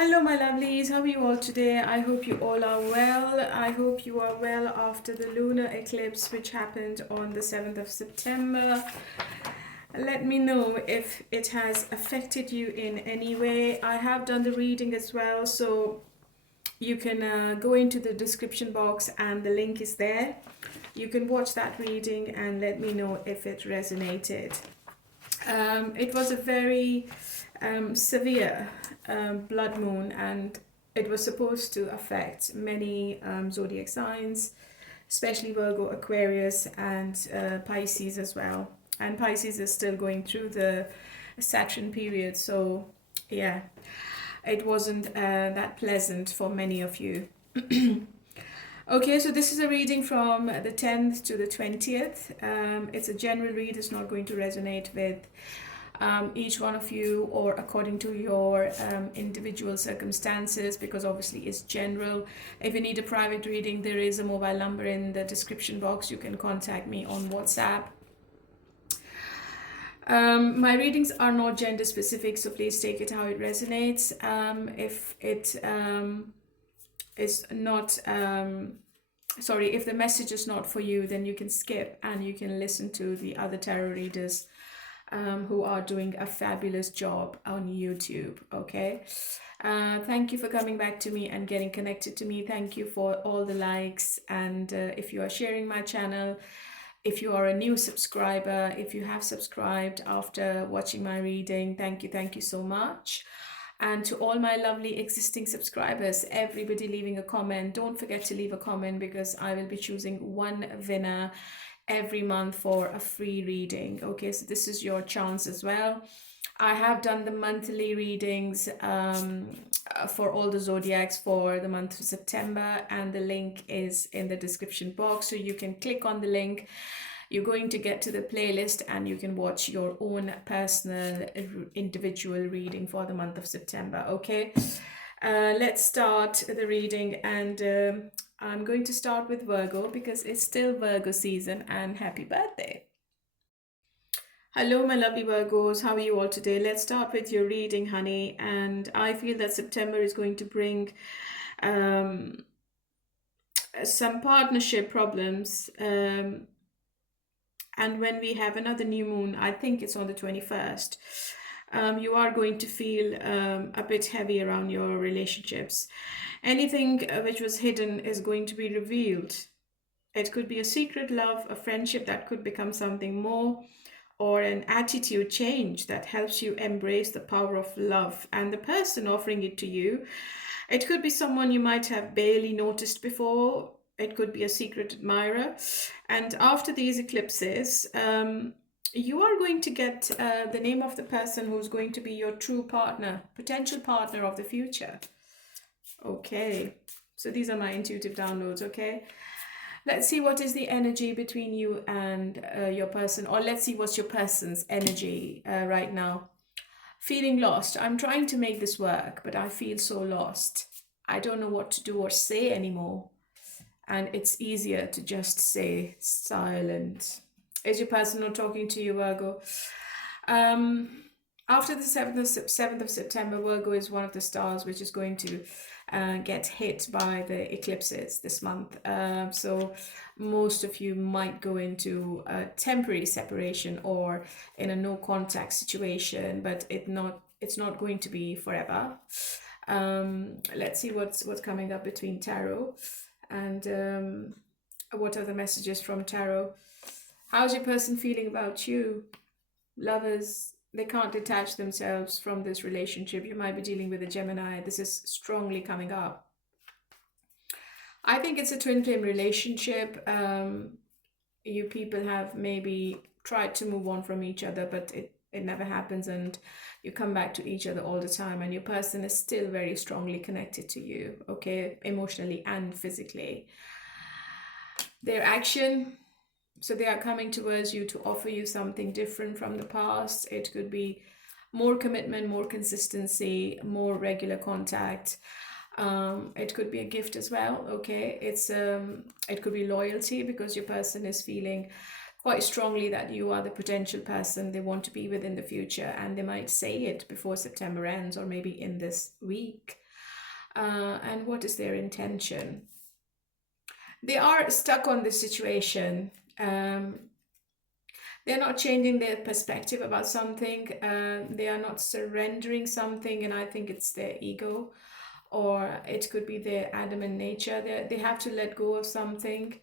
Hello, my lovelies. How are you all today? I hope you all are well. I hope you are well after the lunar eclipse, which happened on the 7th of September. Let me know if it has affected you in any way. I have done the reading as well, so you can go into the description box and the link is there. You can watch that reading and let me know if it resonated. It was a very severe blood moon, and it was supposed to affect many zodiac signs, especially Virgo, Aquarius, and Pisces as well. And Pisces is still going through the Saturn period, so yeah, it wasn't that pleasant for many of you. Okay, so this is a reading from the 10th to the 20th. It's a general read, it's not going to resonate with each one of you or according to your individual circumstances, because obviously it's general. If you need a private reading, there is a mobile number in the description box. You can contact me on WhatsApp. My readings are not gender specific, so please take it how it resonates. If it is not if the message is not for you, then you can skip and you can listen to the other tarot readers who are doing a fabulous job on YouTube. Okay, thank you for coming back to me and getting connected to me. Thank you for all the likes, and if you are sharing my channel, if you are a new subscriber, if you have subscribed after watching my reading, thank you so much. And to all my lovely existing subscribers, everybody leaving a comment, don't forget to leave a comment, because I will be choosing one winner every month for a free reading. Okay, so this is your chance as well. I have done the monthly readings for all the zodiacs for the month of September, and the link is in the description box, so you can click on the link. You're going to get to the playlist and you can watch your own personal individual reading for the month of September. Okay, let's start the reading, and I'm going to start with Virgo because it's still Virgo season, and happy birthday. Hello, my lovely Virgos. How are you all today? Let's start with your reading, honey. And I feel that September is going to bring some partnership problems. And when we have another new moon, I think it's on the 21st, you are going to feel a bit heavy around your relationships. Anything which was hidden is going to be revealed. It could be a secret love, a friendship that could become something more, or an attitude change that helps you embrace the power of love and the person offering it to you. It could be someone you might have barely noticed before. It could be a secret admirer. And after these eclipses, you are going to get the name of the person who's going to be your true partner, potential partner of the future. Okay, so these are my intuitive downloads. Okay, let's see what is the energy between you and your person, or let's see what's your person's energy right now. Feeling lost. I'm trying to make this work, but I feel so lost. I don't know what to do or say anymore. And it's easier to just say silent. Is your person not talking to you, Virgo? After the 7th of September, Virgo is one of the stars which is going to get hit by the eclipses this month. So most of you might go into a temporary separation or in a no contact situation, but it's not going to be forever. Let's see what's coming up between tarot. And what are the messages from tarot? How's your person feeling about you? Lovers, they can't detach themselves from this relationship. You might be dealing with a Gemini. This is strongly coming up. I think it's a twin flame relationship. You people have maybe tried to move on from each other, but it never happens, and you come back to each other all the time, and your person is still very strongly connected to you, okay, emotionally and physically. Their action, so they are coming towards you to offer you something different from the past. It could be more commitment, more consistency, more regular contact. It could be a gift as well, okay. It could be loyalty, because your person is feeling quite strongly that you are the potential person they want to be with in the future, and they might say it before September ends, or maybe in this week. And what is their intention? They are stuck on this situation. They're not changing their perspective about something. They are not surrendering something, and I think it's their ego, or it could be their adamant nature. They have to let go of something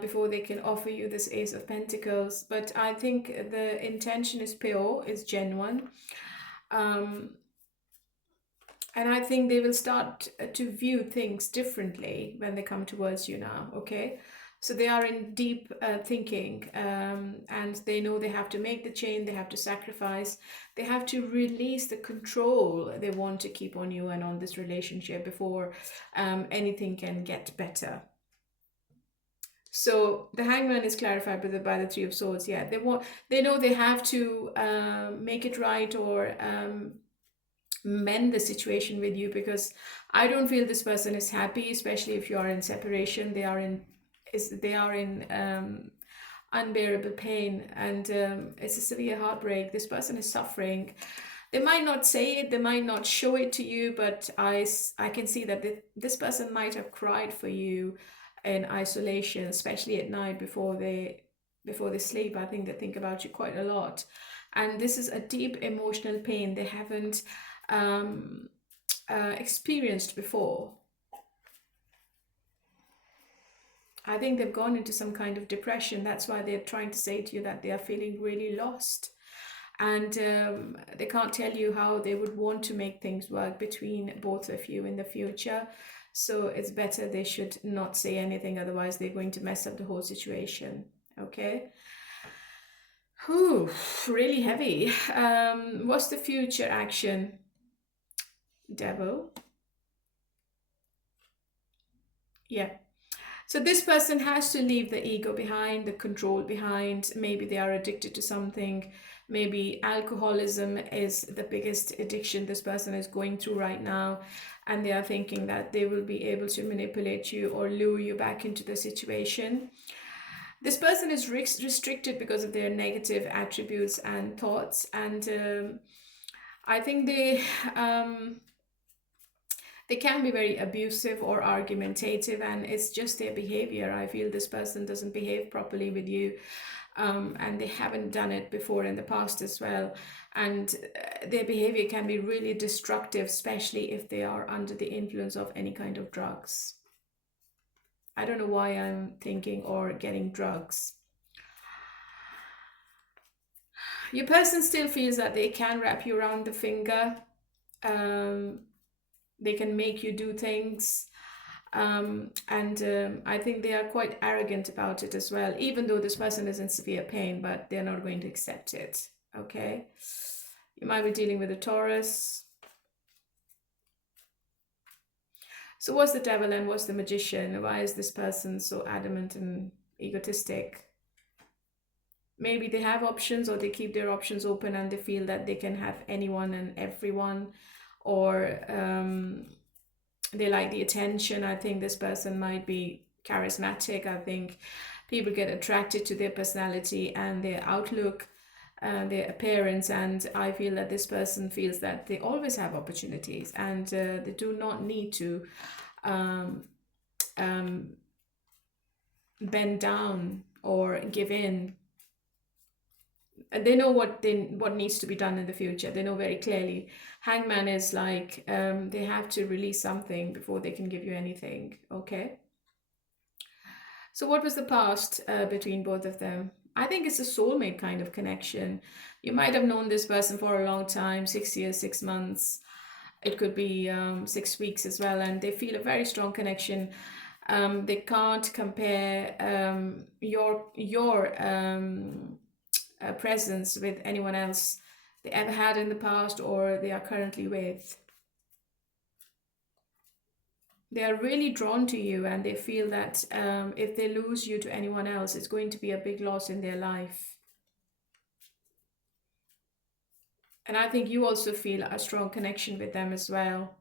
before they can offer you this Ace of Pentacles. But I think the intention is pure, is genuine. And I think they will start to view things differently when they come towards you now, okay? So they are in deep thinking, and they know they have to make the change, they have to sacrifice, they have to release the control they want to keep on you and on this relationship before anything can get better. So the Hangman is clarified by the Three of Swords. Yeah, they know they have to make it right, or mend the situation with you, because I don't feel this person is happy, especially if you are in separation. They are in unbearable pain, and it's a severe heartbreak. This person is suffering. They might not say it, they might not show it to you, but I can see that this person might have cried for you in isolation, especially at night before they sleep. I think they think about you quite a lot, and this is a deep emotional pain they haven't experienced before. I think they've gone into some kind of depression. That's why they're trying to say to you that they are feeling really lost, and they can't tell you how they would want to make things work between both of you in the future. So it's better they should not say anything, otherwise they're going to mess up the whole situation. Okay. Whew, really heavy. What's the future action? Devil. Yeah. So this person has to leave the ego behind, the control behind. Maybe they are addicted to something. Maybe alcoholism is the biggest addiction this person is going through right now. And they are thinking that they will be able to manipulate you or lure you back into the situation. This person is restricted because of their negative attributes and thoughts. And I think they can be very abusive or argumentative, and it's just their behavior. I feel this person doesn't behave properly with you, and they haven't done it before in the past as well. And their behavior can be really destructive, especially if they are under the influence of any kind of drugs. I don't know why I'm thinking or getting drugs. Your person still feels that they can wrap you around the finger. They can make you do things, and I think they are quite arrogant about it as well, even though this person is in severe pain, but they're not going to accept it. Okay, you might be dealing with a Taurus. So what's the Devil and what's the Magician? Why is this person so adamant and egotistic? Maybe they have options, or they keep their options open and they feel that they can have anyone and everyone, or they like the attention. I think this person might be charismatic. I think people get attracted to their personality and their outlook and their appearance, and I feel that this person feels that they always have opportunities, and they do not need to bend down or give in. They know what needs to be done in the future. They know very clearly. Hangman is like they have to release something before they can give you anything. Okay. So what was the past between both of them? I think it's a soulmate kind of connection. You might have known this person for a long time, 6 years, 6 months. It could be 6 weeks as well, and they feel a very strong connection. They can't compare your presence with anyone else they ever had in the past or they are currently with. They are really drawn to you, and they feel that if they lose you to anyone else, it's going to be a big loss in their life. And I think you also feel a strong connection with them as well.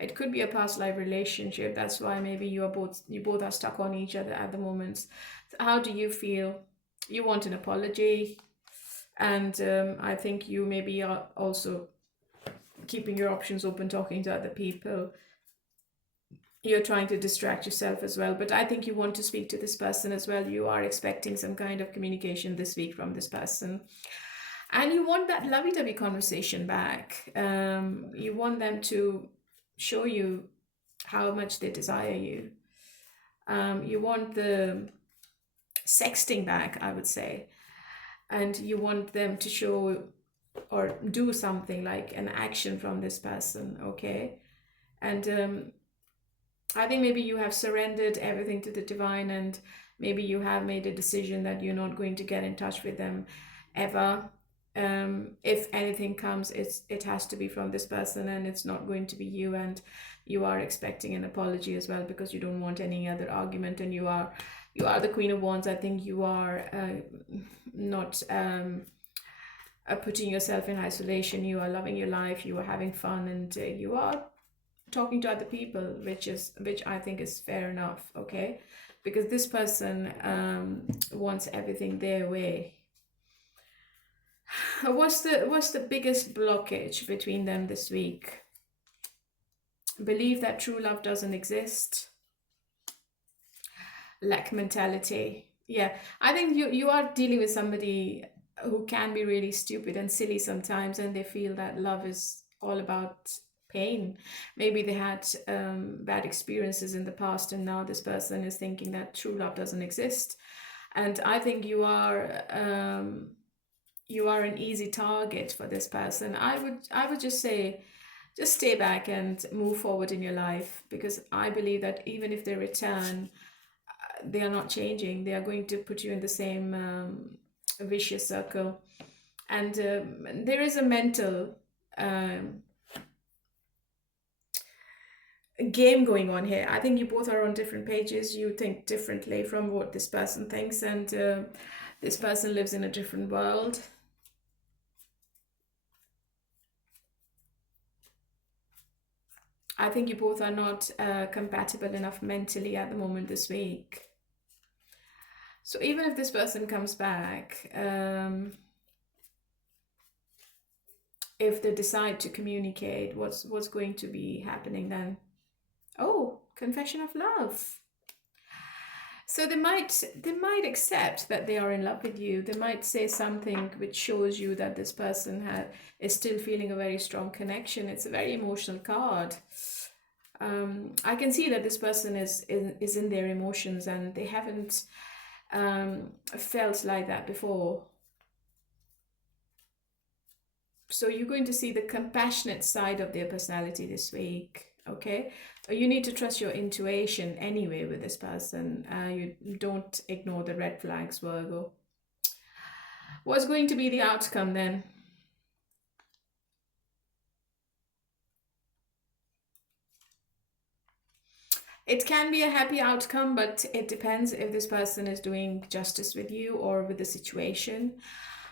It could be a past life relationship. That's why maybe you both are stuck on each other at the moment. So how do you feel? You want an apology, and I think you maybe are also keeping your options open, talking to other people, you're trying to distract yourself as well. But I think you want to speak to this person as well. You are expecting some kind of communication this week from this person. And you want that lovey-dovey conversation back. You want them to show you how much they desire you. You want the sexting back, I would say. And you want them to show or do something like an action from this person, okay? And I think maybe you have surrendered everything to the divine, and maybe you have made a decision that you're not going to get in touch with them ever. If anything comes, it has to be from this person, and it's not going to be you. And you are expecting an apology as well, because you don't want any other argument. And you are the Queen of Wands. I think you are not putting yourself in isolation. You are loving your life. You are having fun, and you are talking to other people, which I think is fair enough, okay? Because this person wants everything their way. What's the biggest blockage between them this week? Believe that true love doesn't exist. Lack mentality. Yeah, I think you are dealing with somebody who can be really stupid and silly sometimes, and they feel that love is all about pain. Maybe they had bad experiences in the past, and now this person is thinking that true love doesn't exist. And I think you are an easy target for this person. I would just say, just stay back and move forward in your life, because I believe that even if they return, they are not changing. They are going to put you in the same vicious circle. And there is a mental game going on here. I think you both are on different pages. You think differently from what this person thinks, and this person lives in a different world. I think you both are not compatible enough mentally at the moment this week. So even if this person comes back, if they decide to communicate, what's going to be happening then? Oh, confession of love. So they might accept that they are in love with you. They might say something which shows you that this person is still feeling a very strong connection. It's a very emotional card. I can see that this person is in their emotions, and they haven't felt like that before. So you're going to see the compassionate side of their personality this week, okay? You need to trust your intuition anyway with this person. You don't ignore the red flags, Virgo. What's going to be the outcome then? It can be a happy outcome, but it depends if this person is doing justice with you or with the situation.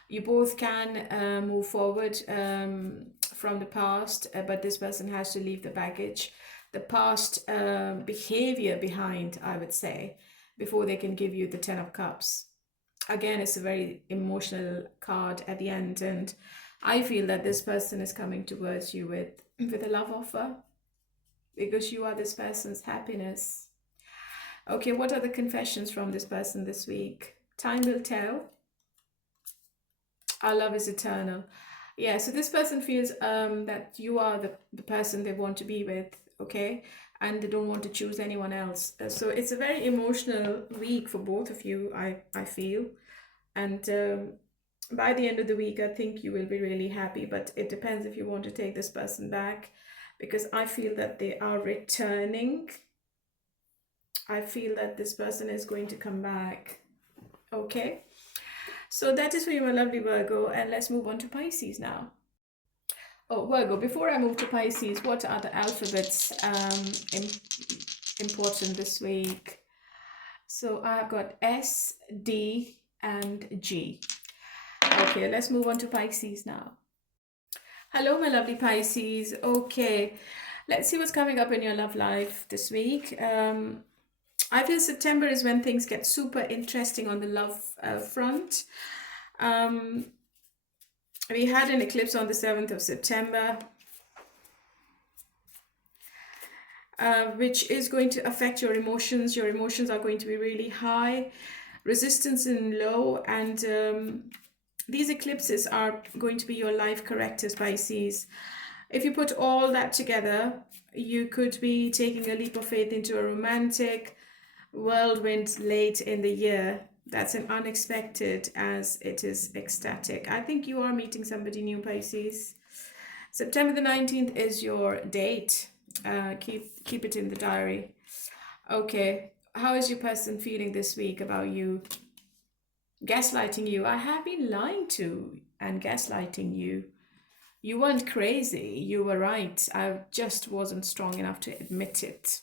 You both can move forward from the past, but this person has to leave the baggage, the past behavior behind, I would say, before they can give you the 10 of Cups. Again, it's a very emotional card at the end, and I feel that this person is coming towards you with a love offer, because you are this person's happiness. Okay, what are the confessions from this person this week? Time will tell. Our love is eternal. Yeah, so this person feels that you are the person they want to be with, okay? And they don't want to choose anyone else. So it's a very emotional week for both of you, I feel. And by the end of the week, I think you will be really happy, but it depends if you want to take this person back, because I feel that they are returning. I feel that this person is going to come back, okay? So that is for you, my lovely Virgo, and let's move on to Pisces now. Oh, Virgo, before I move to Pisces, what are the alphabets important this week? So I've got S, D, and G. Okay, let's move on to Pisces now. Hello, my lovely Pisces. Okay, let's see what's coming up in your love life this week. I feel September is when things get super interesting on the love front. We had an eclipse on the 7th of September. which is going to affect your emotions. Your emotions are going to be really high, resistance in low, and these eclipses are going to be your life correctors, Pisces. If you put all that together, you could be taking a leap of faith into a romantic whirlwind late in the year. That's an unexpected as it is ecstatic. I think you are meeting somebody new, Pisces. September the 19th is your date. Keep it in the diary. Okay, how is your person feeling this week about you? Gaslighting you. I have been lying to and gaslighting you. You weren't crazy. You were right. I just wasn't strong enough to admit it.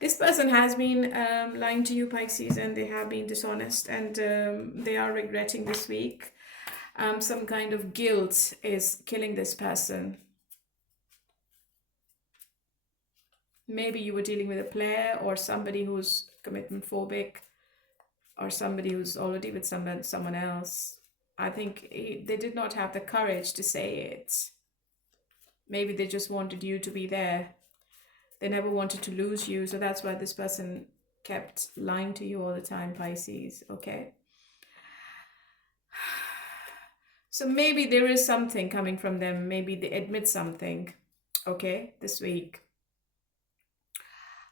This person has been lying to you, Pisces, and they have been dishonest, and they are regretting this week. Some kind of guilt is killing this person. Maybe you were dealing with a player or somebody who's commitment phobic or somebody who's already with someone else. I think they did not have the courage to say it. Maybe they just wanted you to be there. They never wanted to lose you, so that's why this person kept lying to you all the time, Pisces, okay? So maybe there is something coming from them. Maybe they admit something, okay, this week.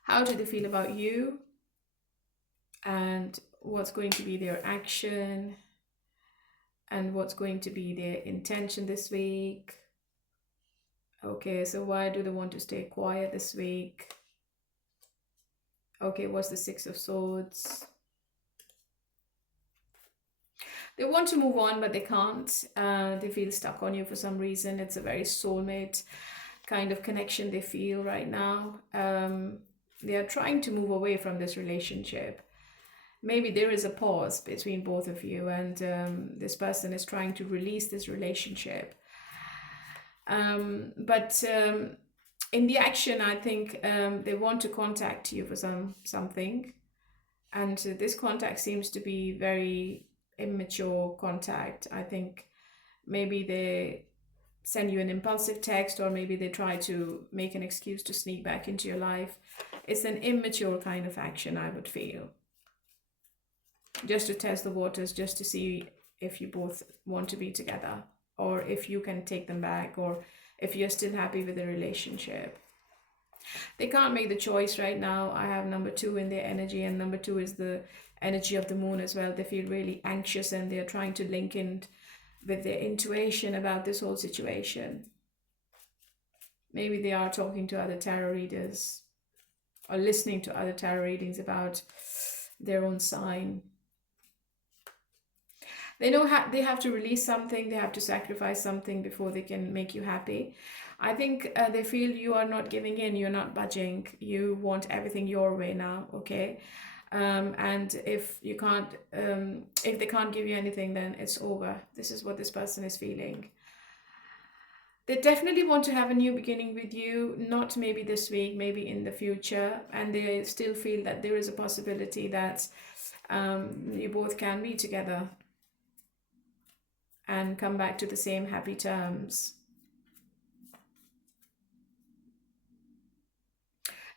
How do they feel about you? And what's going to be their action? And what's going to be their intention this week? Okay, so why do they want to stay quiet this week? Okay, what's the Six of Swords? They want to move on, but they can't. They feel stuck on you for some reason. It's a very soulmate kind of connection they feel right now. They are trying to move away from this relationship. Maybe there is a pause between both of you, and this person is trying to release this relationship. But in the action, I think they want to contact you for something. And this contact seems to be very immature contact. I think maybe they send you an impulsive text, or maybe they try to make an excuse to sneak back into your life. It's an immature kind of action, I would feel. Just to test the waters, just to see if you both want to be together, or if you can take them back, or if you're still happy with the relationship. They can't make the choice right now. I have number 2 in their energy, and number 2 is the energy of the moon as well. They feel really anxious, and they're trying to link in with their intuition about this whole situation. Maybe they are talking to other tarot readers or listening to other tarot readings about their own sign. They know they have to release something, they have to sacrifice something before they can make you happy. I think they feel you are not giving in, you're not budging, you want everything your way now, okay? And if you can't, if they can't give you anything, then it's over. This is what this person is feeling. They definitely want to have a new beginning with you, not maybe this week, maybe in the future. And they still feel that there is a possibility that you both can be together and come back to the same happy terms.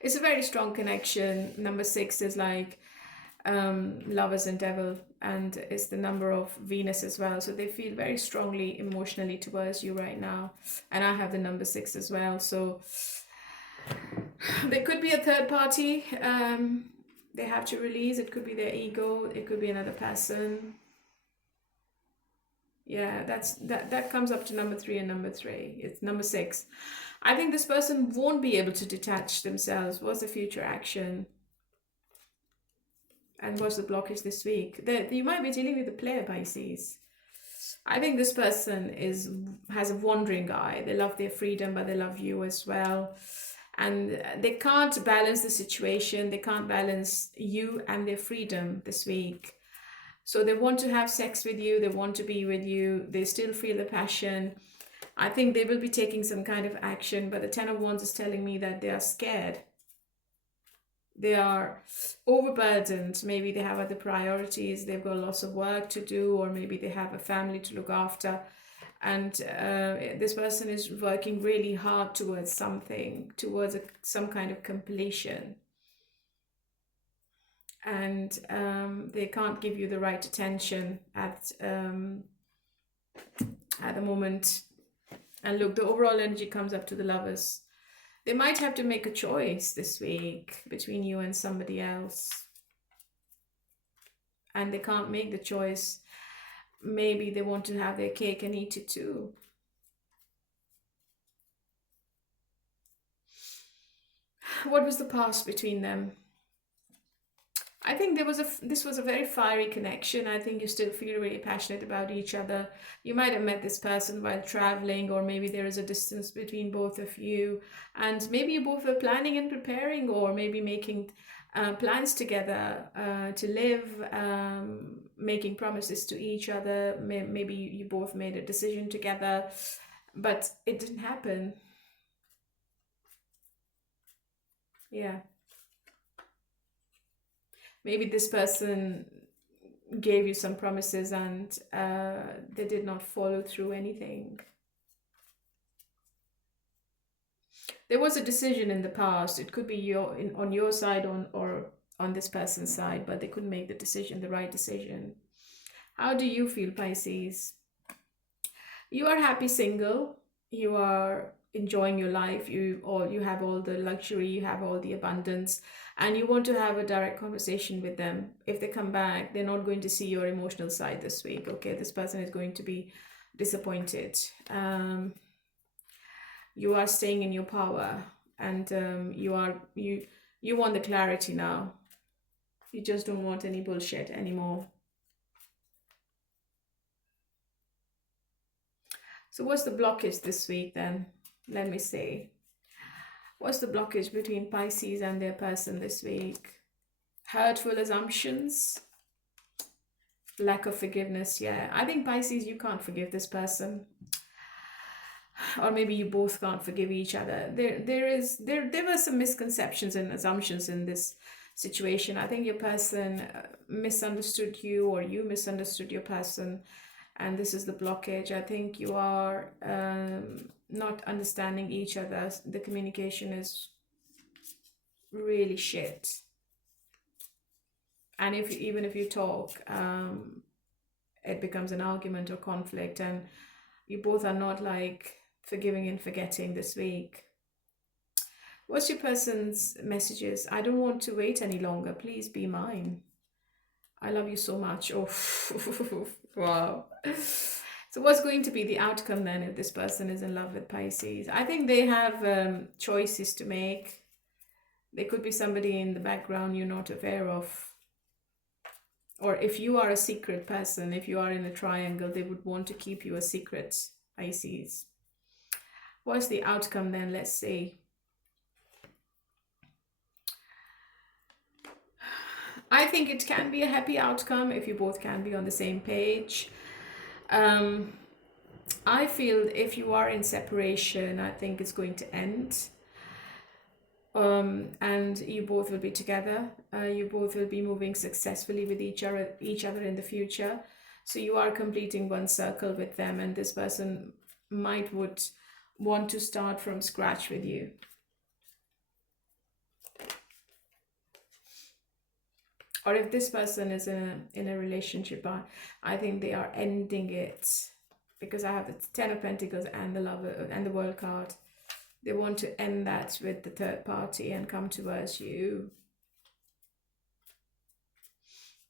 It's a very strong connection. Number 6 is like lovers and devil, and it's the number of Venus as well. So they feel very strongly emotionally towards you right now. And I have the number 6 as well. So there could be a third party they have to release. It could be their ego. It could be another person. Yeah, that comes up to number 3 and number 3. It's number 6. I think this person won't be able to detach themselves. What's the future action? And what's the blockage this week? You might be dealing with a player, Pisces. I think this person has a wandering eye. They love their freedom, but they love you as well. And they can't balance the situation. They can't balance you and their freedom this week. So they want to have sex with you. They want to be with you. They still feel the passion. I think they will be taking some kind of action, but the 10 of Wands is telling me that they are scared. They are overburdened. Maybe they have other priorities. They've got lots of work to do, or maybe they have a family to look after. And this person is working really hard towards something, towards some kind of completion. And they can't give you the right attention at the moment. And look, the overall energy comes up to the Lovers. They might have to make a choice this week between you and somebody else. And they can't make the choice. Maybe they want to have their cake and eat it too. What was the past between them? I think this was a very fiery connection. I think you still feel really passionate about each other. You might have met this person while traveling, or maybe there is a distance between both of you, and maybe you both were planning and preparing, or maybe making plans together to live, making promises to each other. Maybe you both made a decision together, but it didn't happen. Yeah. Maybe this person gave you some promises and they did not follow through anything. There was a decision in the past. It could be on your side or on this person's side, but they couldn't make the decision, the right decision. How do you feel, Pisces? You are happy single. You are enjoying your life. You have all the luxury, you have all the abundance, and you want to have a direct conversation with them. If they come back, they're not going to see your emotional side this week. Okay, this person is going to be disappointed. You are staying in your power, and you want the clarity now. You just don't want any bullshit anymore. So what's the blockage this week then? Let me see. What's the blockage between Pisces and their person this week? Hurtful assumptions. Lack of forgiveness. Yeah, I think Pisces, you can't forgive this person. Or maybe you both can't forgive each other. There were some misconceptions and assumptions in this situation. I think your person misunderstood you, or you misunderstood your person. And this is the blockage. I think you are not understanding each other. The communication is really shit. And even if you talk, it becomes an argument or conflict, and you both are not like forgiving and forgetting this week. What's your person's messages? I don't want to wait any longer. Please be mine. I love you so much. Oh, wow. So what's going to be the outcome then if this person is in love with Pisces? I think they have choices to make. There could be somebody in the background you're not aware of. Or if you are a secret person, if you are in a triangle, they would want to keep you a secret, Pisces. What's the outcome then? Let's see. I think it can be a happy outcome if you both can be on the same page. I feel if you are in separation, I think it's going to end. And you both will be together. You both will be moving successfully with each other in the future. So you are completing one circle with them, and this person would want to start from scratch with you. Or if this person is in a relationship, I think they are ending it, because I have the Ten of Pentacles and the Lover and the World card. They want to end that with the third party and come towards you.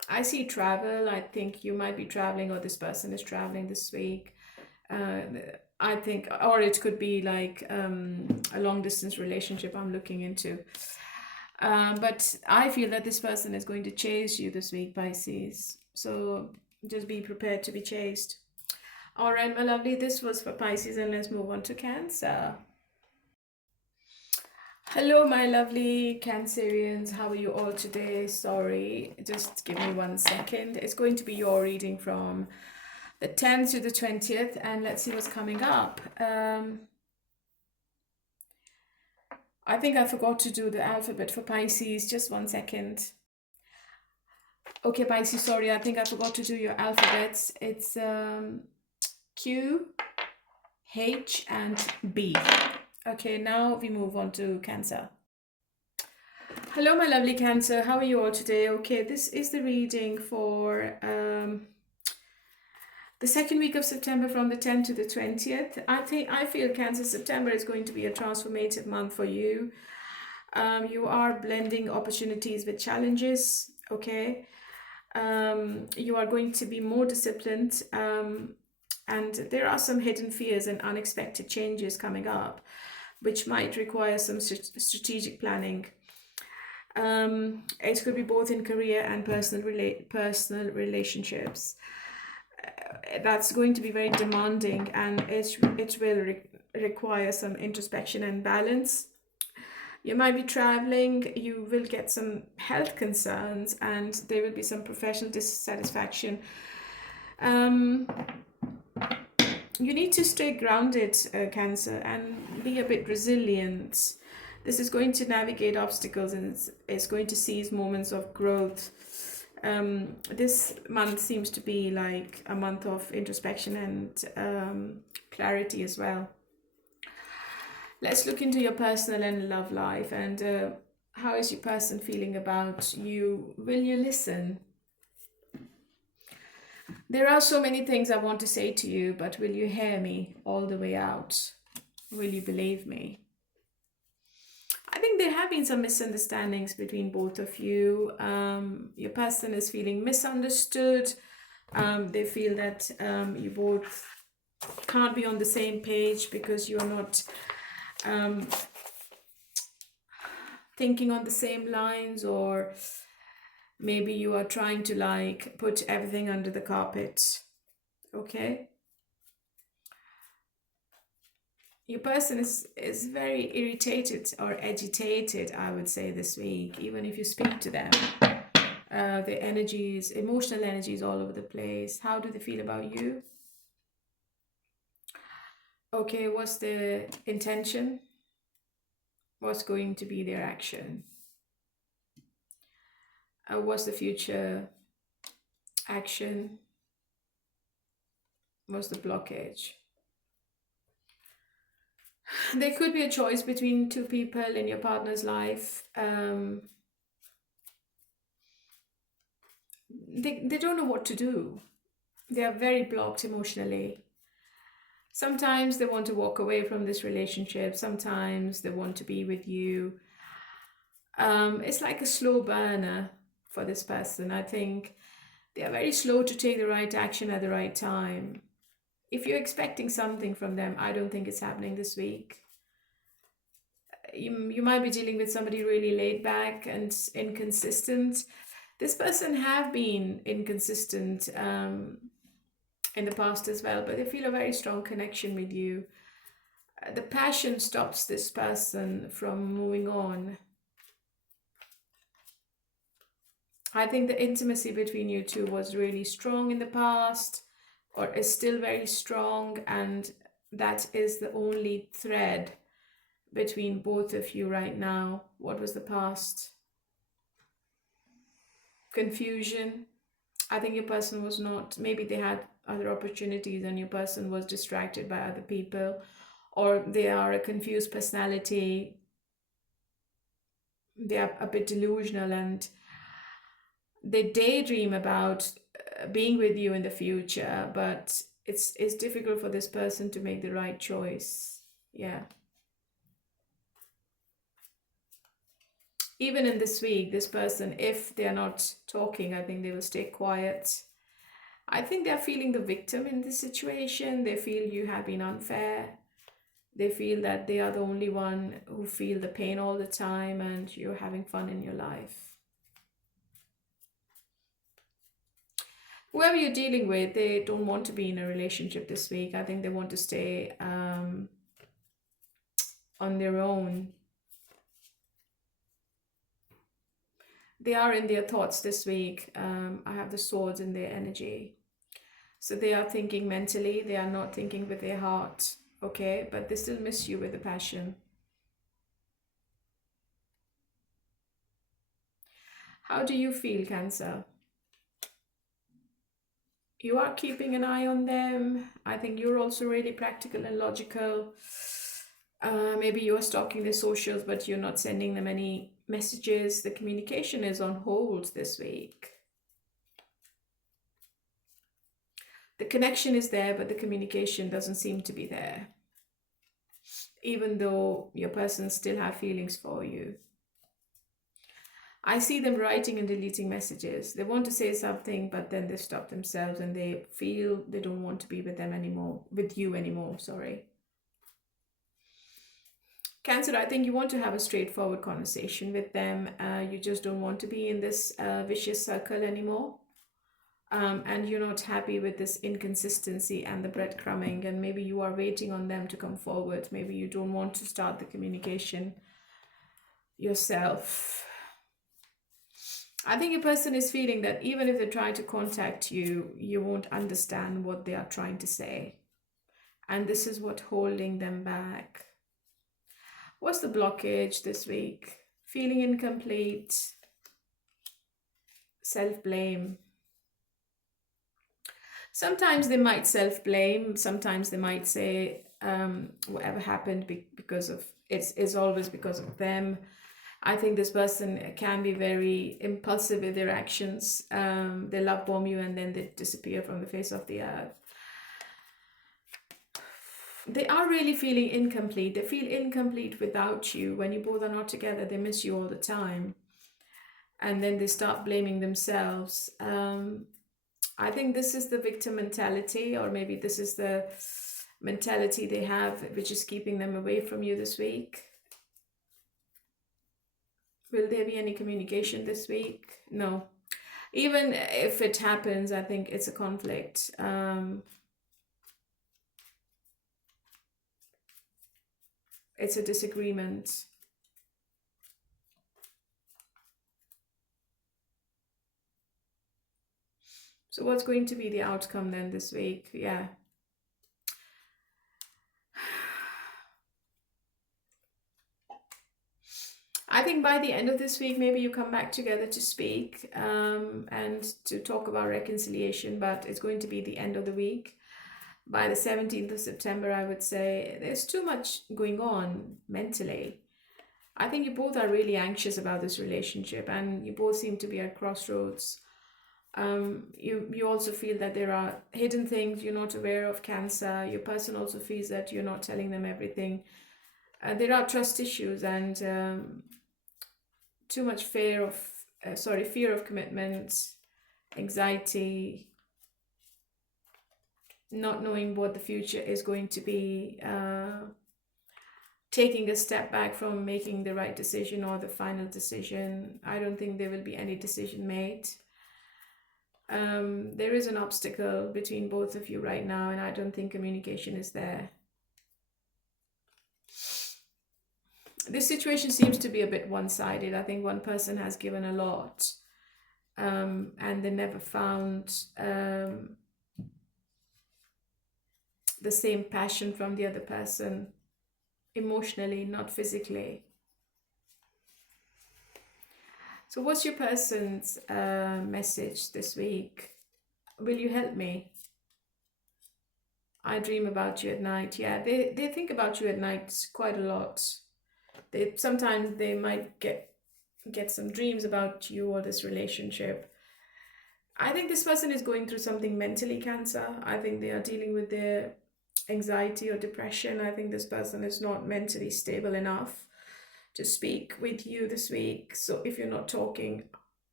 I see travel. I think you might be traveling, or this person is traveling this week. I think, or it could be like a long distance relationship I'm looking into. But I feel that this person is going to chase you this week, Pisces. So just be prepared to be chased. All right, my lovely, this was for Pisces, and let's move on to Cancer. Hello, my lovely Cancerians. How are you all today? Sorry, just give me 1 second. It's going to be your reading from the 10th to the 20th, and let's see what's coming up. I think I forgot to do the alphabet for Pisces. Just 1 second. Okay, Pisces, sorry, I think I forgot to do your alphabets. It's Q, H and B. Okay, now we move on to Cancer. Hello, my lovely Cancer. How are you all today? Okay, this is the reading for the second week of September from the 10th to the 20th. I feel Cancer, September is going to be a transformative month for you. You are blending opportunities with challenges, okay? You are going to be more disciplined, and there are some hidden fears and unexpected changes coming up, which might require some strategic planning. It could be both in career and personal relationships. That's going to be very demanding, and it will require some introspection and balance. You might be traveling, you will get some health concerns, and there will be some professional dissatisfaction. You need to stay grounded, Cancer, and be a bit resilient. This is going to navigate obstacles, and it's going to seize moments of growth. This month seems to be like a month of introspection and clarity as well. Let's look into your personal and love life, and how is your person feeling about you? Will you listen? There are so many things I want to say to you, but will you hear me all the way out? Will you believe me? I think there have been some misunderstandings between both of you. Your person is feeling misunderstood. They feel that you both can't be on the same page because you're not thinking on the same lines, or maybe you are trying to like put everything under the carpet. Okay, your person is very irritated or agitated, I would say, this week. Even if you speak to them, the energies, emotional energies all over the place. How do they feel about you? Okay, what's the intention? What's going to be their action? What's the future action? What's the blockage? There could be a choice between two people in your partner's life. They don't know what to do. They are very blocked emotionally. Sometimes they want to walk away from this relationship. Sometimes they want to be with you. It's like a slow burner for this person. I think they are very slow to take the right action at the right time. If you're expecting something from them, I don't think it's happening this week. You might be dealing with somebody really laid back and inconsistent. This person have been inconsistent in the past as well, but they feel a very strong connection with you. The passion stops this person from moving on. I think the intimacy between you two was really strong in the past, or is still very strong, and that is the only thread between both of you right now. What was the past? Confusion. I think your person was not, maybe they had other opportunities and your person was distracted by other people, or they are a confused personality. They are a bit delusional, and they daydream about being with you in the future, but it's difficult for this person to make the right choice. Yeah. Even in this week, this person, if they're not talking, I think they will stay quiet. I think they're feeling the victim in this situation. They feel you have been unfair. They feel that they are the only one who feel the pain all the time, and you're having fun in your life. Whoever you're dealing with, they don't want to be in a relationship this week. I think they want to stay on their own. They are in their thoughts this week. I have the swords in their energy. So they are thinking mentally. They are not thinking with their heart. Okay, but they still miss you with a passion. How do you feel, Cancer? You are keeping an eye on them. I think you're also really practical and logical. Maybe you are stalking their socials, but you're not sending them any messages. The communication is on hold this week. The connection is there, but the communication doesn't seem to be there. Even though your person still have feelings for you. I see them writing and deleting messages. They want to say something, but then they stop themselves and they feel they don't want to be with them anymore, with you anymore, sorry. Cancer, I think you want to have a straightforward conversation with them. You just don't want to be in this vicious circle anymore. And you're not happy with this inconsistency and the breadcrumbing, and maybe you are waiting on them to come forward. Maybe you don't want to start the communication yourself. I think your person is feeling that even if they try to contact you, you won't understand what they are trying to say. And this is what's holding them back. What's the blockage this week? Feeling incomplete, self-blame. Sometimes they might self-blame. Sometimes they might say whatever happened because of it's always because of them. I think this person can be very impulsive with their actions. They love bomb you and then they disappear from the face of the earth. They are really feeling incomplete. They feel incomplete without you. When you both are not together, they miss you all the time. And then they start blaming themselves. I think this is the victim mentality, or maybe this is the mentality they have, which is keeping them away from you this week. Will there be any communication this week? No. Even if it happens, I think it's a conflict. It's a disagreement. So what's going to be the outcome then this week? Yeah. I think by the end of this week, maybe you come back together to speak and to talk about reconciliation, but it's going to be the end of the week. By the 17th of September, I would say there's too much going on mentally. I think you both are really anxious about this relationship and you both seem to be at crossroads. You also feel that there are hidden things you're not aware of, Cancer. Your person also feels that you're not telling them everything. There are trust issues and too much fear of commitment, anxiety, not knowing what the future is going to be, taking a step back from making the right decision or the final decision. I don't think there will be any decision made. There is an obstacle between both of you right now, and I don't think communication is there. This situation seems to be a bit one-sided. I think one person has given a lot and they never found the same passion from the other person, emotionally, not physically. So what's your person's message this week? Will you help me? I dream about you at night. Yeah, they think about you at night quite a lot. Sometimes they might get some dreams about you or this relationship. I think this person is going through something mentally, Cancer. I think they are dealing with their anxiety or depression. I think this person is not mentally stable enough to speak with you this week. So if you're not talking,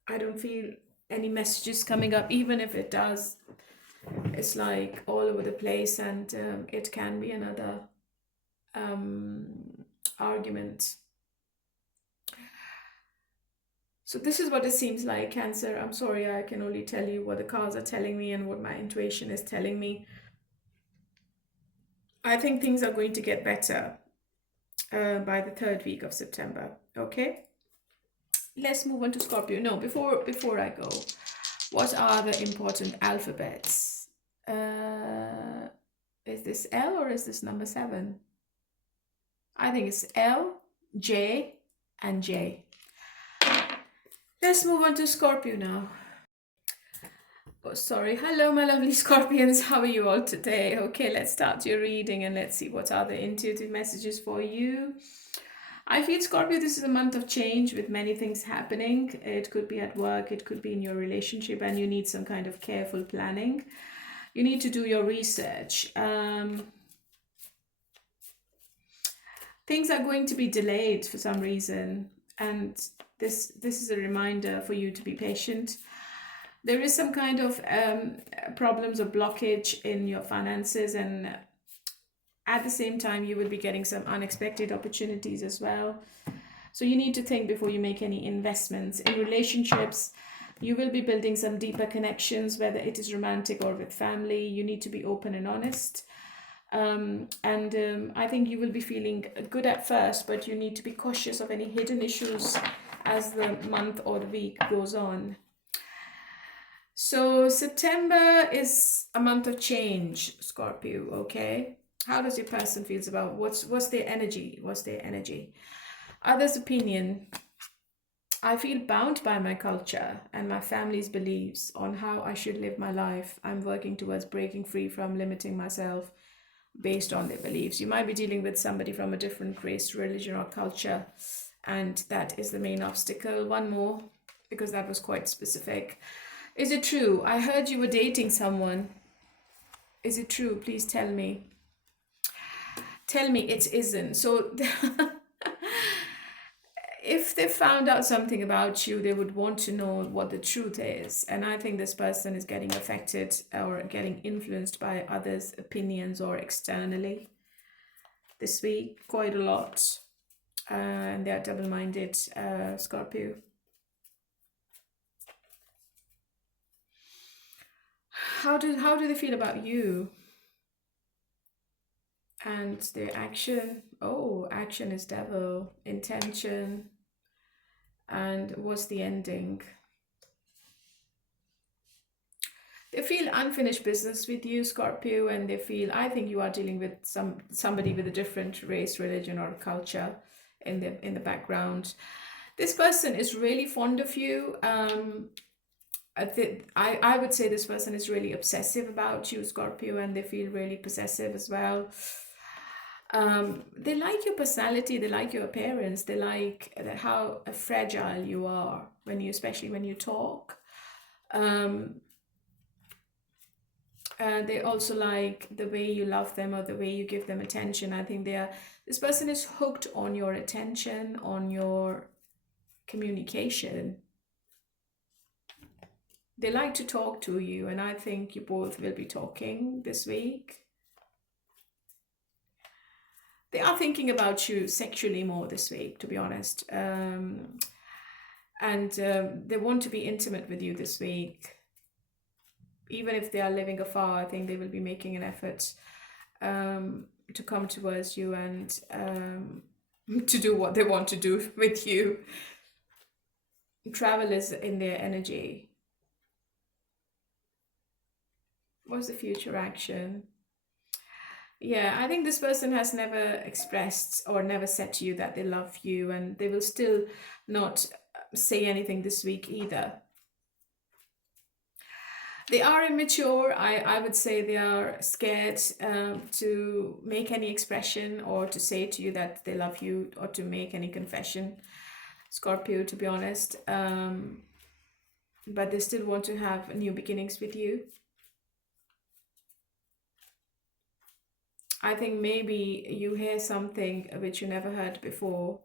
I don't feel any messages coming up. Even if it does, it's like all over the place, and it can be another argument. So this is what it seems like, Cancer. I'm sorry, I can only tell you what the cards are telling me and what my intuition is telling me. I think things are going to get better by the 3rd week of September. Okay, let's move on to Scorpio. No, before I go, what are the important alphabets? Is this L or is this number 7? I think it's L, J, and J. Let's move on to Scorpio now. Oh, sorry. Hello, my lovely Scorpions. How are you all today? Okay, let's start your reading and let's see what are the intuitive messages for you. I feel, Scorpio, this is a month of change with many things happening. It could be at work, it could be in your relationship, and you need some kind of careful planning. You need to do your research. Things are going to be delayed for some reason, and this is a reminder for you to be patient. There is some kind of problems or blockage in your finances, and at the same time you will be getting some unexpected opportunities as well. So you need to think before you make any investments. In relationships, you will be building some deeper connections, whether it is romantic or with family. You need to be open and honest. I think you will be feeling good at first, but you need to be cautious of any hidden issues as the month or the week goes on. So September is a month of change, Scorpio, okay? How does your person feels about what's their energy? What's their energy? Others' opinion. I feel bound by my culture and my family's beliefs on how I should live my life. I'm working towards breaking free from limiting myself based on their beliefs. You might be dealing with somebody from a different race, religion, or culture, and that is the main obstacle. One more, because that was quite specific. Is it true? I heard you were dating someone. Is it true? Please tell me. Tell me it isn't. So if they found out something about you, they would want to know what the truth is. And I think this person is getting affected or getting influenced by others' opinions or externally this week, quite a lot. And they are double-minded, Scorpio. How do they feel about you? And their action. Oh, action is devil. Intention. And what's the ending? They feel unfinished business with you, Scorpio, and they feel, I think you are dealing with somebody with a different race, religion, or culture in the background. This person is really fond of you. I would say this person is really obsessive about you, Scorpio, and they feel really possessive as well. They like your personality, they like your appearance, they like how fragile you are especially when you talk. They also like the way you love them or the way you give them attention. I think this person is hooked on your attention, on your communication. They like to talk to you, and I think you both will be talking this week. They are thinking about you sexually more this week, to be honest. They want to be intimate with you this week. Even if they are living afar, I think they will be making an effort to come towards you and to do what they want to do with you. Travel is in their energy. What's the future action? Yeah, I think this person has never expressed or never said to you that they love you, and they will still not say anything this week either. They are immature. I would say they are scared to make any expression or to say to you that they love you or to make any confession, Scorpio, to be honest. But they still want to have new beginnings with you. I think maybe you hear something which you never heard before,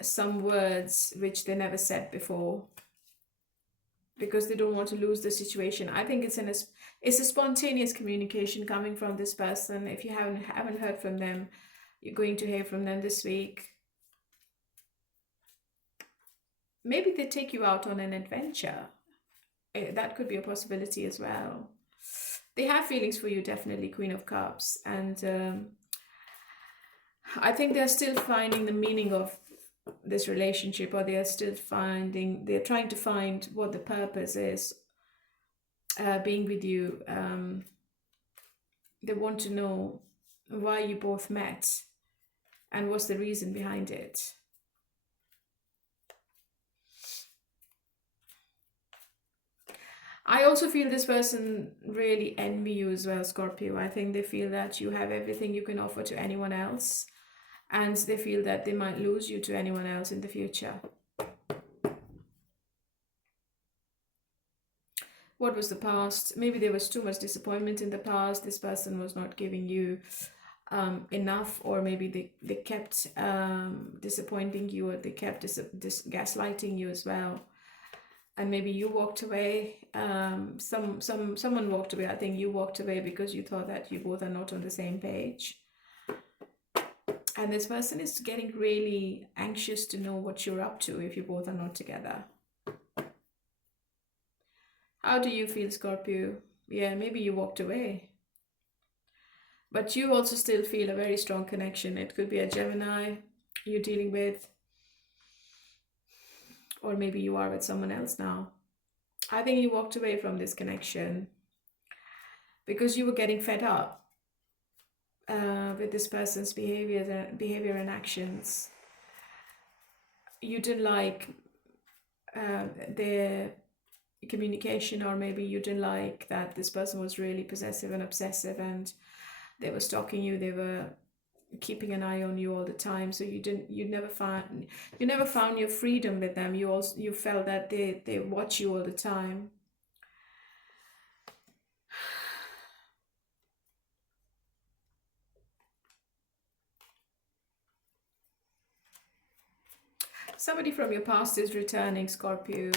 some words which they never said before, because they don't want to lose the situation. I think it's a spontaneous communication coming from this person. If you haven't heard from them, you're going to hear from them this week. Maybe they take you out on an adventure. That could be a possibility as well. They have feelings for you, definitely, Queen of Cups. And I think they're still finding the meaning of this relationship, or they're trying to find what the purpose is being with you. They want to know why you both met and what's the reason behind it. I also feel this person really envy you as well, Scorpio. I think they feel that you have everything you can offer to anyone else, and they feel that they might lose you to anyone else in the future. What was the past? Maybe there was too much disappointment in the past. This person was not giving you enough, or maybe they kept disappointing you, or they kept gaslighting you as well. And maybe you walked away. Someone walked away. I think you walked away because you thought that you both are not on the same page. And this person is getting really anxious to know what you're up to if you both are not together. How do you feel, Scorpio? Yeah, maybe you walked away. But you also still feel a very strong connection. It could be a Gemini you're dealing with, or maybe you are with someone else now. I think you walked away from this connection because you were getting fed up with this person's behavior and actions. You didn't like their communication, or maybe you didn't like that this person was really possessive and obsessive, and they were stalking you, they were keeping an eye on you all the time. So you never found your freedom with them. You felt that they watch you all the time. Somebody from your past is returning, Scorpio.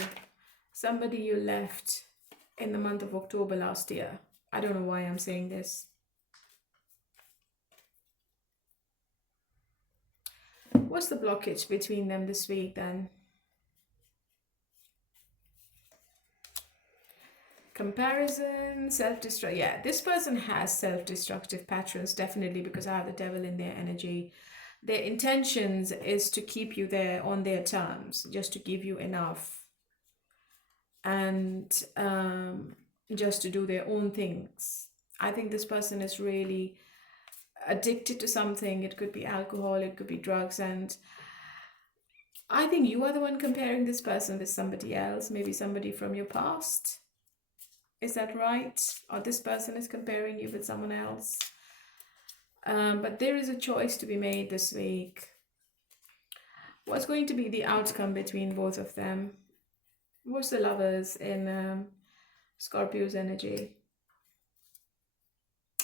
Somebody you left in the month of October last year. I don't know why I'm saying this. What's the blockage between them this week then? Comparison, self-destruct. Yeah, this person has self-destructive patterns, definitely, because I have the devil in their energy. Their intentions is to keep you there on their terms, just to give you enough, and just to do their own things. I think this person is really addicted to something. It could be alcohol, it could be drugs, and I think you are the one comparing this person with somebody else, maybe somebody from your past. Is that right? Or this person is comparing you with someone else. But there is a choice to be made this week. What's going to be the outcome between both of them? What's the Lovers in Scorpio's energy?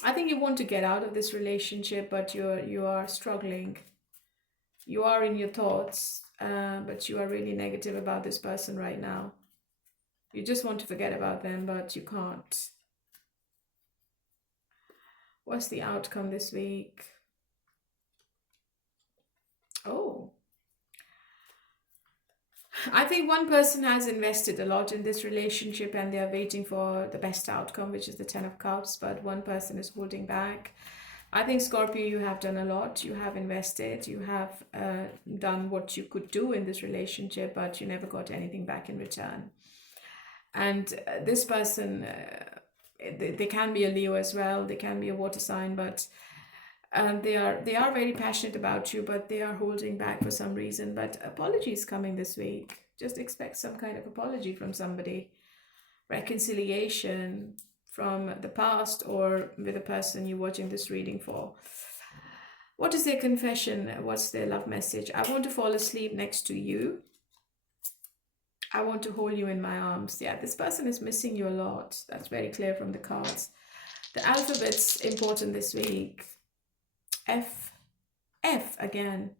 I think you want to get out of this relationship, but you are struggling. You are in your thoughts, but you are really negative about this person right now. You just want to forget about them, but you can't. What's the outcome this week? Oh. I think one person has invested a lot in this relationship and they are waiting for the best outcome, which is the 10 of Cups, but one person is holding back. I think, Scorpio, you have done a lot. You have invested. You have done what you could do in this relationship, but you never got anything back in return. And this person, they can be a Leo as well. They can be a water sign, but they are very passionate about you, but they are holding back for some reason. But apologies coming this week. Just expect some kind of apology from somebody. Reconciliation from the past or with the person you're watching this reading for. What is their confession? What's their love message? I want to fall asleep next to you. I want to hold you in my arms. Yeah, this person is missing you a lot. That's very clear from the cards. The alphabet's important this week. F again,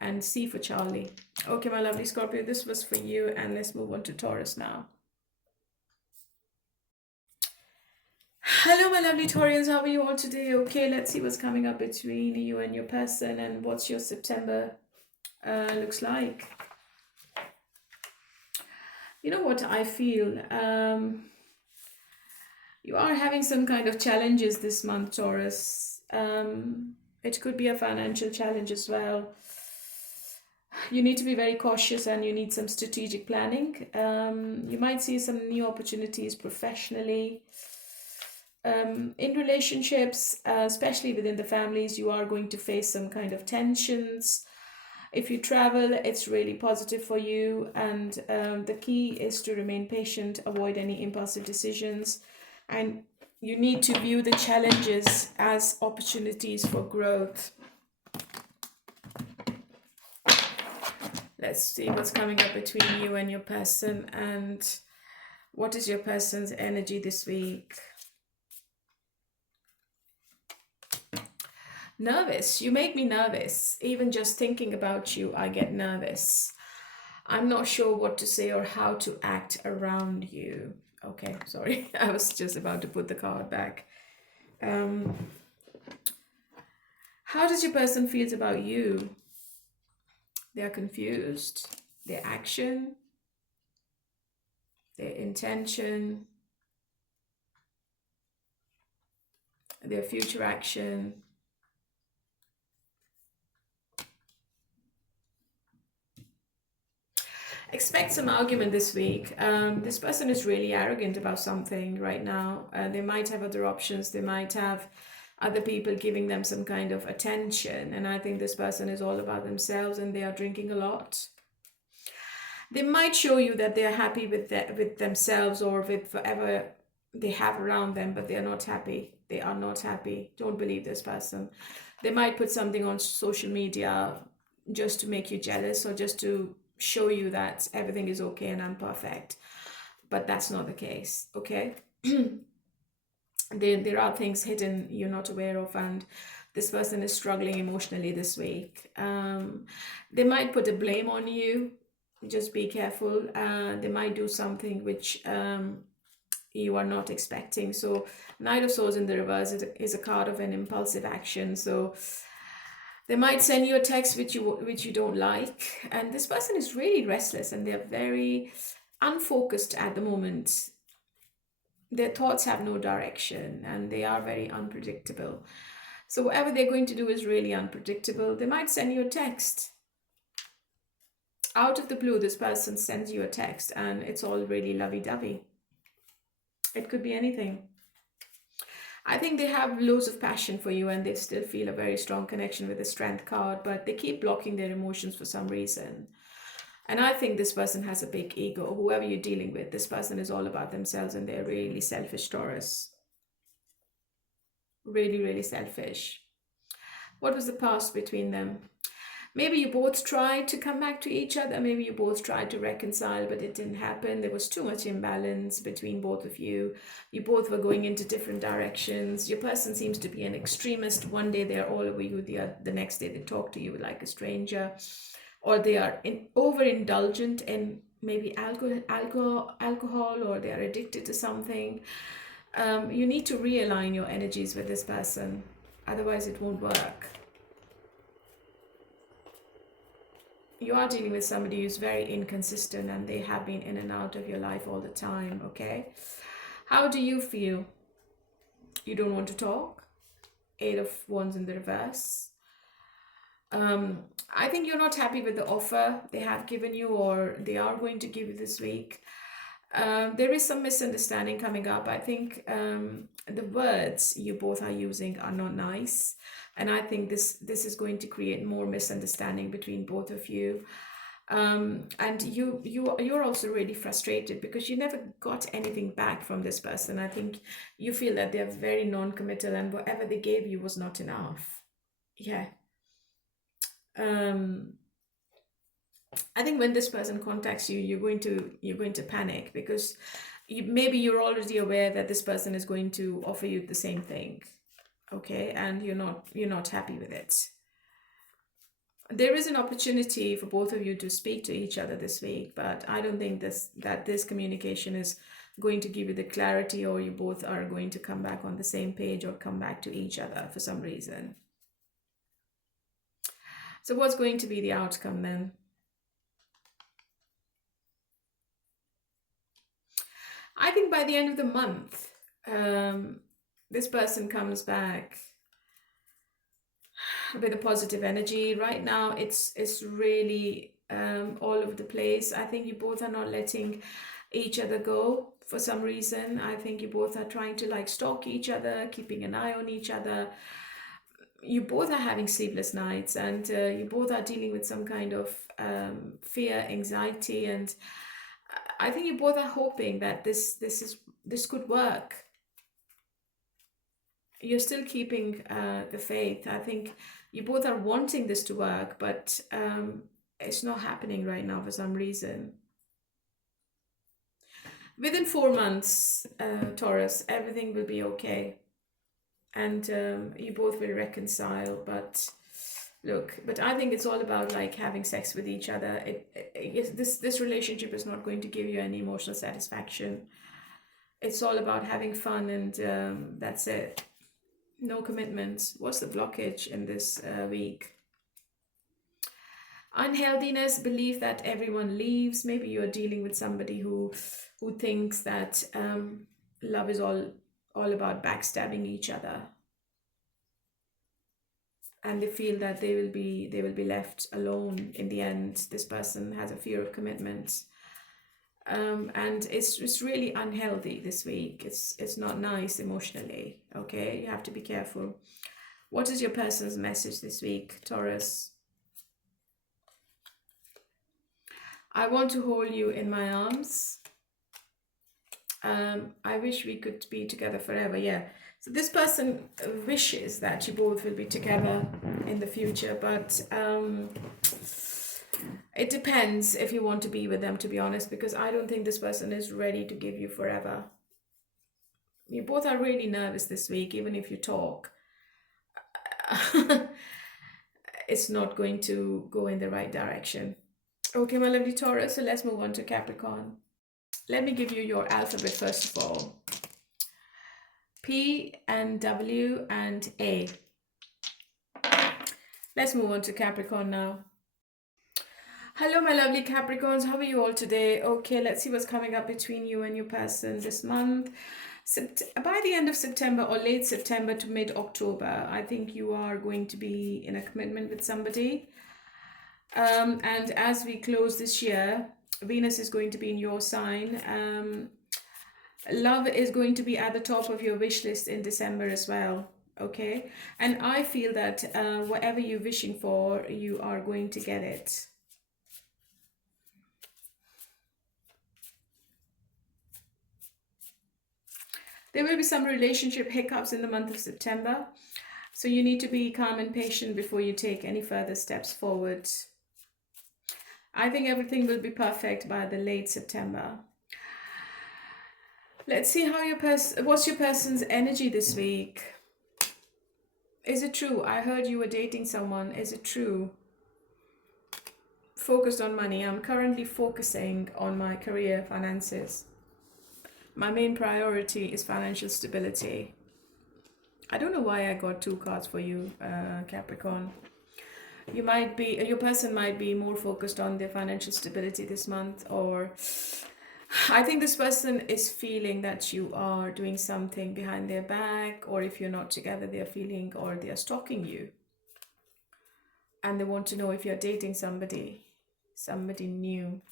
and C for Charlie. Okay, my lovely Scorpio, this was for you, and let's move on to Taurus now. Hello, my lovely Taurians. How are you all today? Okay, let's see what's coming up between you and your person, and what's your September looks like. You know what I feel? You are having some kind of challenges this month, Taurus. It could be a financial challenge as well. You need to be very cautious and you need some strategic planning. You might see some new opportunities professionally. In relationships, especially within the families, you are going to face some kind of tensions. If you travel, it's really positive for you. And the key is to remain patient, avoid any impulsive decisions. And you need to view the challenges as opportunities for growth. Let's see what's coming up between you and your person, and what is your person's energy this week. Nervous. You make me nervous. Even just thinking about you, I get nervous. I'm not sure what to say or how to act around you. Okay, sorry. I was just about to put the card back. How does your person feel about you? They are confused. Their action, their intention, their future action. Expect some argument this week. This person is really arrogant about something right now. They might have other options. They might have other people giving them some kind of attention. And I think this person is all about themselves, and they are drinking a lot. They might show you that they are happy with themselves or with whatever they have around them, but they are not happy. They are not happy. Don't believe this person. They might put something on social media just to make you jealous, or just to show you that everything is okay and I'm perfect. But that's not the case, okay? There are things hidden you're not aware of, and this person is struggling emotionally this week. They might put a blame on you. Just be careful. They might do something which you are not expecting. So Knight of Swords in the reverse is a card of an impulsive action. So they might send you a text which you don't like, and this person is really restless and they're very unfocused at the moment. Their thoughts have no direction and they are very unpredictable. So whatever they're going to do is really unpredictable. They might send you a text. Out of the blue, this person sends you a text and it's all really lovey-dovey. It could be anything. I think they have loads of passion for you and they still feel a very strong connection with the Strength card, but they keep blocking their emotions for some reason. And I think this person has a big ego. Whoever you're dealing with, this person is all about themselves and they're really selfish, Taurus. Really, really selfish. What was the past between them? Maybe you both tried to come back to each other. Maybe you both tried to reconcile, but it didn't happen. There was too much imbalance between both of you. You both were going into different directions. Your person seems to be an extremist. One day they're all over you. The next day they talk to you like a stranger. Or they are overindulgent in maybe alcohol, or they are addicted to something. You need to realign your energies with this person. Otherwise it won't work. You are dealing with somebody who's very inconsistent and they have been in and out of your life all the time, okay? How do you feel? You don't want to talk? 8 of Wands in the reverse. I think you're not happy with the offer they have given you or they are going to give you this week. There is some misunderstanding coming up. I think the words you both are using are not nice. And I think this is going to create more misunderstanding between both of you. And you're also really frustrated because you never got anything back from this person. I think you feel that they're very non-committal and whatever they gave you was not enough. Yeah. I think when this person contacts you, you're going to panic because maybe you're already aware that this person is going to offer you the same thing. Okay, and you're not happy with it. There is an opportunity for both of you to speak to each other this week, but I don't think that this communication is going to give you the clarity, or you both are going to come back on the same page or come back to each other for some reason. So what's going to be the outcome then? I think by the end of the month, this person comes back with a positive energy. Right now, it's really all over the place. I think you both are not letting each other go for some reason. I think you both are trying to like stalk each other, keeping an eye on each other. you both are having sleepless nights, and you both are dealing with some kind of fear, anxiety, and I think you both are hoping that this could work. You're still keeping the faith. I think you both are wanting this to work, but it's not happening right now for some reason. Within 4 months, Taurus, everything will be okay, and you both will reconcile. But look, but I think it's all about like having sex with each other. This relationship is not going to give you any emotional satisfaction. It's all about having fun, and that's it. No commitments. What's the blockage in this week? Unhealthiness, belief that everyone leaves. Maybe you're dealing with somebody who thinks that love is all about backstabbing each other, and they feel that they will be left alone in the end. This person has a fear of commitment, and it's really unhealthy this week. It's not nice emotionally. Okay, you have to be careful. What is your person's message this week, Taurus? I want to hold you in my arms. I wish we could be together forever. Yeah. So this person wishes that you both will be together in the future, but it depends if you want to be with them, to be honest, because I don't think this person is ready to give you forever. You both are really nervous this week, even if you talk. It's not going to go in the right direction. Okay, my lovely Taurus, so let's move on to Capricorn. Let me give you your alphabet first of all. P and W and A. Let's move on to Capricorn now. Hello, my lovely Capricorns. How are you all today? Okay, let's see what's coming up between you and your person this month. By the end of September or late September to mid-October, I think you are going to be in a commitment with somebody. And as we close this year, Venus is going to be in your sign. Love is going to be at the top of your wish list in December as well. Okay, and I feel that whatever you're wishing for, you are going to get it. There will be some relationship hiccups in the month of September, so you need to be calm and patient before you take any further steps forward. I think everything will be perfect by the late September. Let's see how what's your person's energy this week? Is it true? I heard you were dating someone. Is it true? Focused on money. I'm currently focusing on my career, finances. My main priority is financial stability. I don't know why I got 2 cards for you, Capricorn. Your person might be more focused on their financial stability this month, or I think this person is feeling that you are doing something behind their back, or if you're not together, they're feeling, or they're stalking you. And they want to know if you're dating somebody new.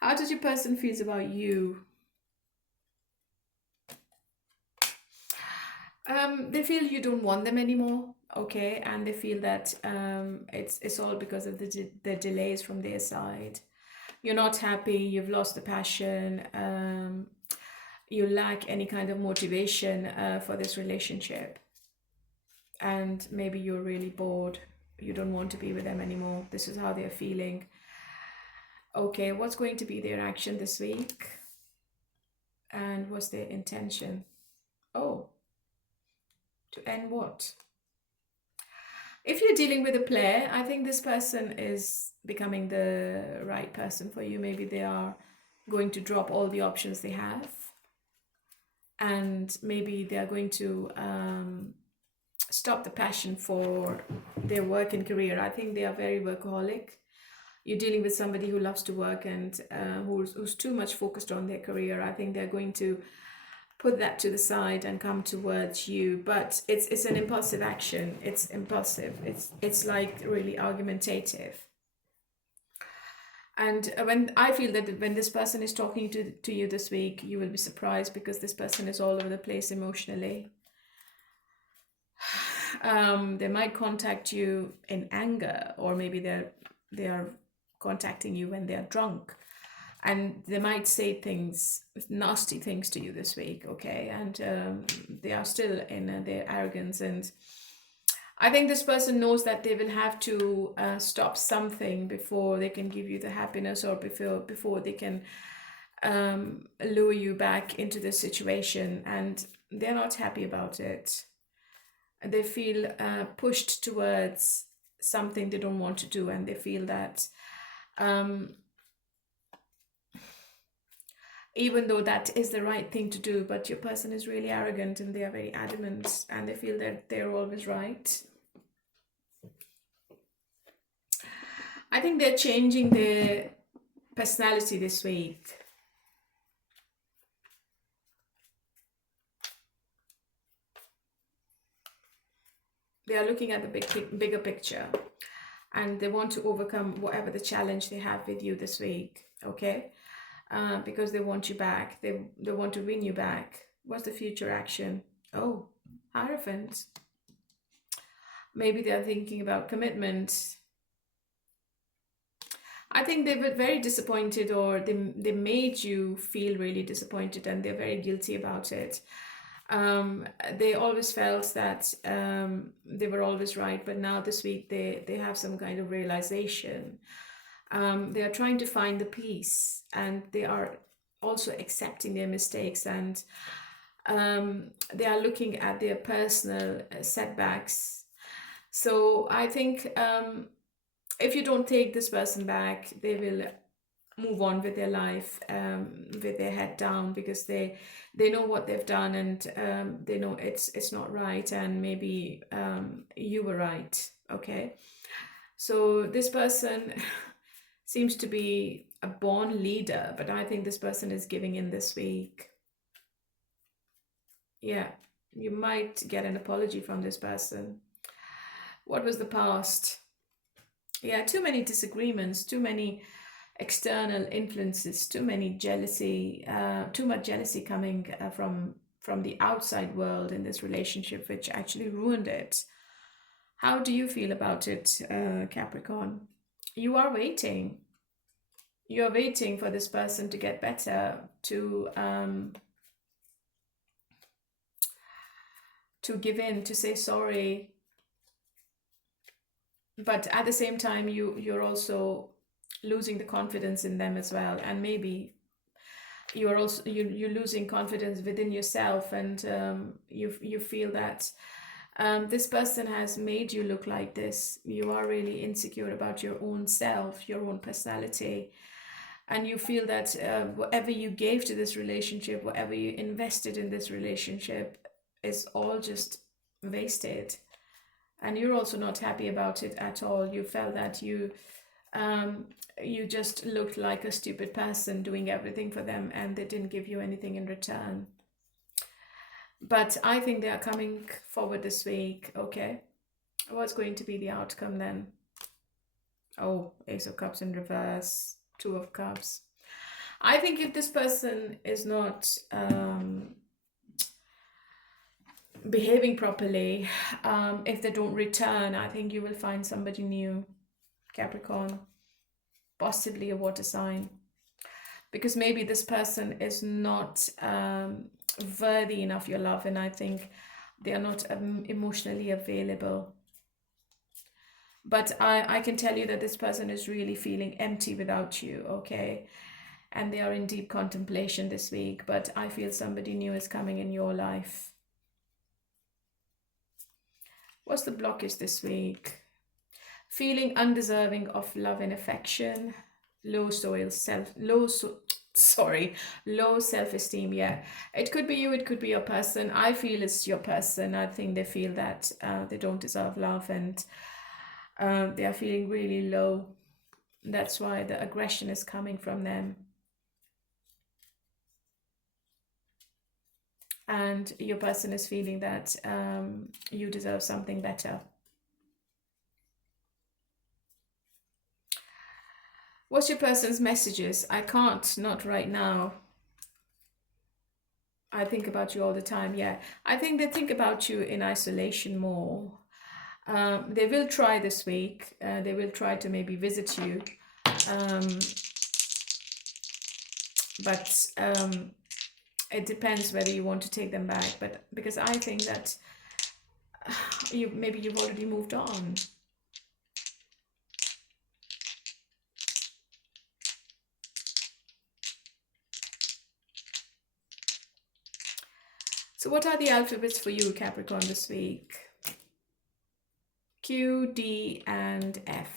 How does your person feel about you? They feel you don't want them anymore, okay, and they feel that it's all because of the delays from their side. You're not happy, you've lost the passion, you lack any kind of motivation for this relationship, and maybe you're really bored, you don't want to be with them anymore. This is how they're feeling. Okay, what's going to be their action this week, and what's their intention? Oh, to end what? If you're dealing with a player, I think this person is becoming the right person for you. Maybe they are going to drop all the options they have, and maybe they are going to stop the passion for their work and career. I think they are very workaholic. You're dealing with somebody who loves to work and who's too much focused on their career. I think they're going to put that to the side and come towards you, but it's an impulsive action. It's impulsive. It's like really argumentative. And when I feel that when this person is talking to you this week, you will be surprised, because this person is all over the place emotionally. They might contact you in anger, or maybe they are contacting you when they are drunk, and they might say things, nasty things to you this week, okay? And they are still in their arrogance, and I think this person knows that they will have to stop something before they can give you the happiness, or before they can lure you back into the situation, and they're not happy about it. They feel pushed towards something they don't want to do, and they feel that even though that is the right thing to do, but your person is really arrogant and they are very adamant, and they feel that they're always right. I think they're changing their personality this week. They are looking at the bigger picture, and they want to overcome whatever the challenge they have with you this week, okay? Because they want you back. They want to win you back. What's the future action? Oh, Hierophant. Maybe they're thinking about commitment. I think they were very disappointed, or they made you feel really disappointed, and they're very guilty about it. They always felt that they were always right, but now this week they have some kind of realization. They are trying to find the peace, and they are also accepting their mistakes, and they are looking at their personal setbacks. So I think if you don't take this person back, they will move on with their life with their head down, because they know what they've done, and they know it's not right, and maybe you were right, okay? So this person seems to be a born leader, but I think this person is giving in this week. Yeah, you might get an apology from this person. What was the past? Yeah, too many disagreements, too many external influences, too many jealousy, too much jealousy coming from the outside world in this relationship, which actually ruined it. How do you feel about it, Capricorn? You are waiting. You are waiting for this person to get better, to give in, to say sorry. But at the same time, you're also losing the confidence in them as well, and maybe you're also you're losing confidence within yourself, and you feel that this person has made you look like this. You are really insecure about your own self, your own personality, and you feel that whatever you gave to this relationship, whatever you invested in this relationship, is all just wasted. And you're also not happy about it at all. You felt that you just looked like a stupid person doing everything for them, and they didn't give you anything in return. But I think they are coming forward this week, okay? What's going to be the outcome then? Oh, Ace of Cups in reverse, Two of Cups. I think if this person is not behaving properly, if they don't return, I think you will find somebody new, Capricorn, possibly a water sign, because maybe this person is not worthy enough your love, and I think they are not emotionally available. But I can tell you that this person is really feeling empty without you, okay? And they are in deep contemplation this week, but I feel somebody new is coming in your life. What's the blockage this week? Feeling undeserving of love and affection, low self-esteem. Yeah, it could be you, it could be your person. I feel it's your person. I think they feel that they don't deserve love, and they are feeling really low. That's why the aggression is coming from them. And your person is feeling that you deserve something better. What's your person's messages? I can't, not right now. I think about you all the time. Yeah, I think they think about you in isolation more. They will try this week. They will try to maybe visit you. Um, but it depends whether you want to take them back. But because I think that maybe you've already moved on. So what are the alphabets for you, Capricorn, this week? Q, D, and F.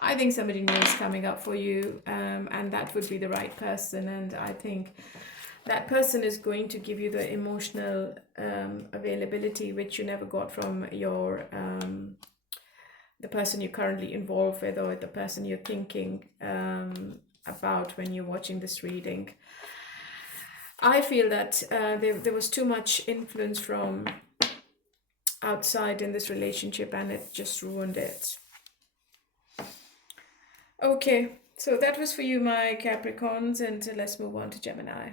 I think somebody new is coming up for you, and that would be the right person. And I think that person is going to give you the emotional availability which you never got from your the person you're currently involved with, or the person you're thinking about when you're watching this reading. I feel that there was too much influence from outside in this relationship, and it just ruined it. Okay, so that was for you, my Capricorns, and let's move on to Gemini.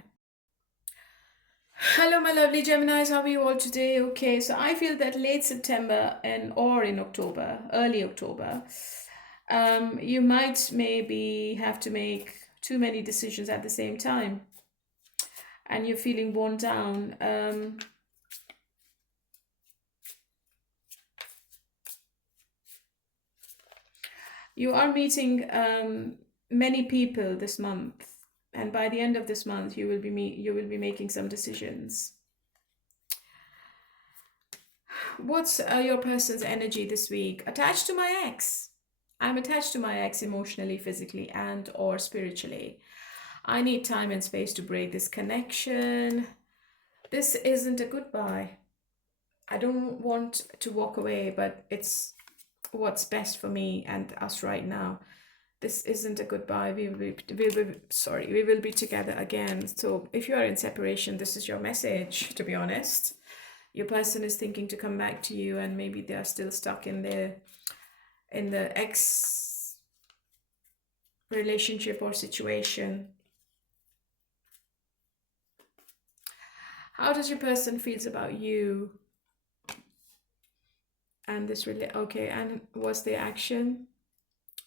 Hello, my lovely Geminis. How are you all today? Okay, so I feel that late September or in October, early October, you might maybe have to make too many decisions at the same time, and you're feeling worn down. You are meeting many people this month, and by the end of this month, you will be making some decisions. What's your person's energy this week? Attached to my ex. I'm attached to my ex emotionally, physically, and or spiritually. I need time and space to break this connection. This isn't a goodbye. I don't want to walk away, but it's what's best for me and us right now. This isn't a goodbye. We will be together again. So if you are in separation, this is your message, to be honest. Your person is thinking to come back to you, and maybe they are still stuck in the ex relationship or situation. How does your person feels about you? And this really okay, and what's their action?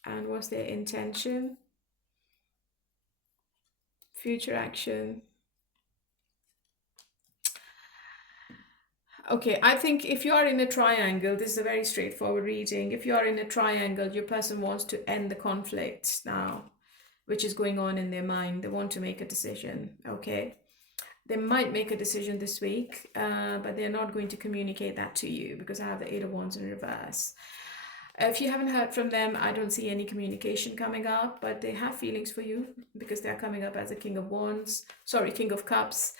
And what's their intention? Future action. Okay, I think if you are in a triangle, this is a very straightforward reading. If you are in a triangle, your person wants to end the conflict now, which is going on in their mind. They want to make a decision, okay? They might make a decision this week, but they're not going to communicate that to you because I have the Eight of Wands in reverse. If you haven't heard from them, I don't see any communication coming up, but they have feelings for you because they're coming up as a King of Wands, sorry, King of Cups,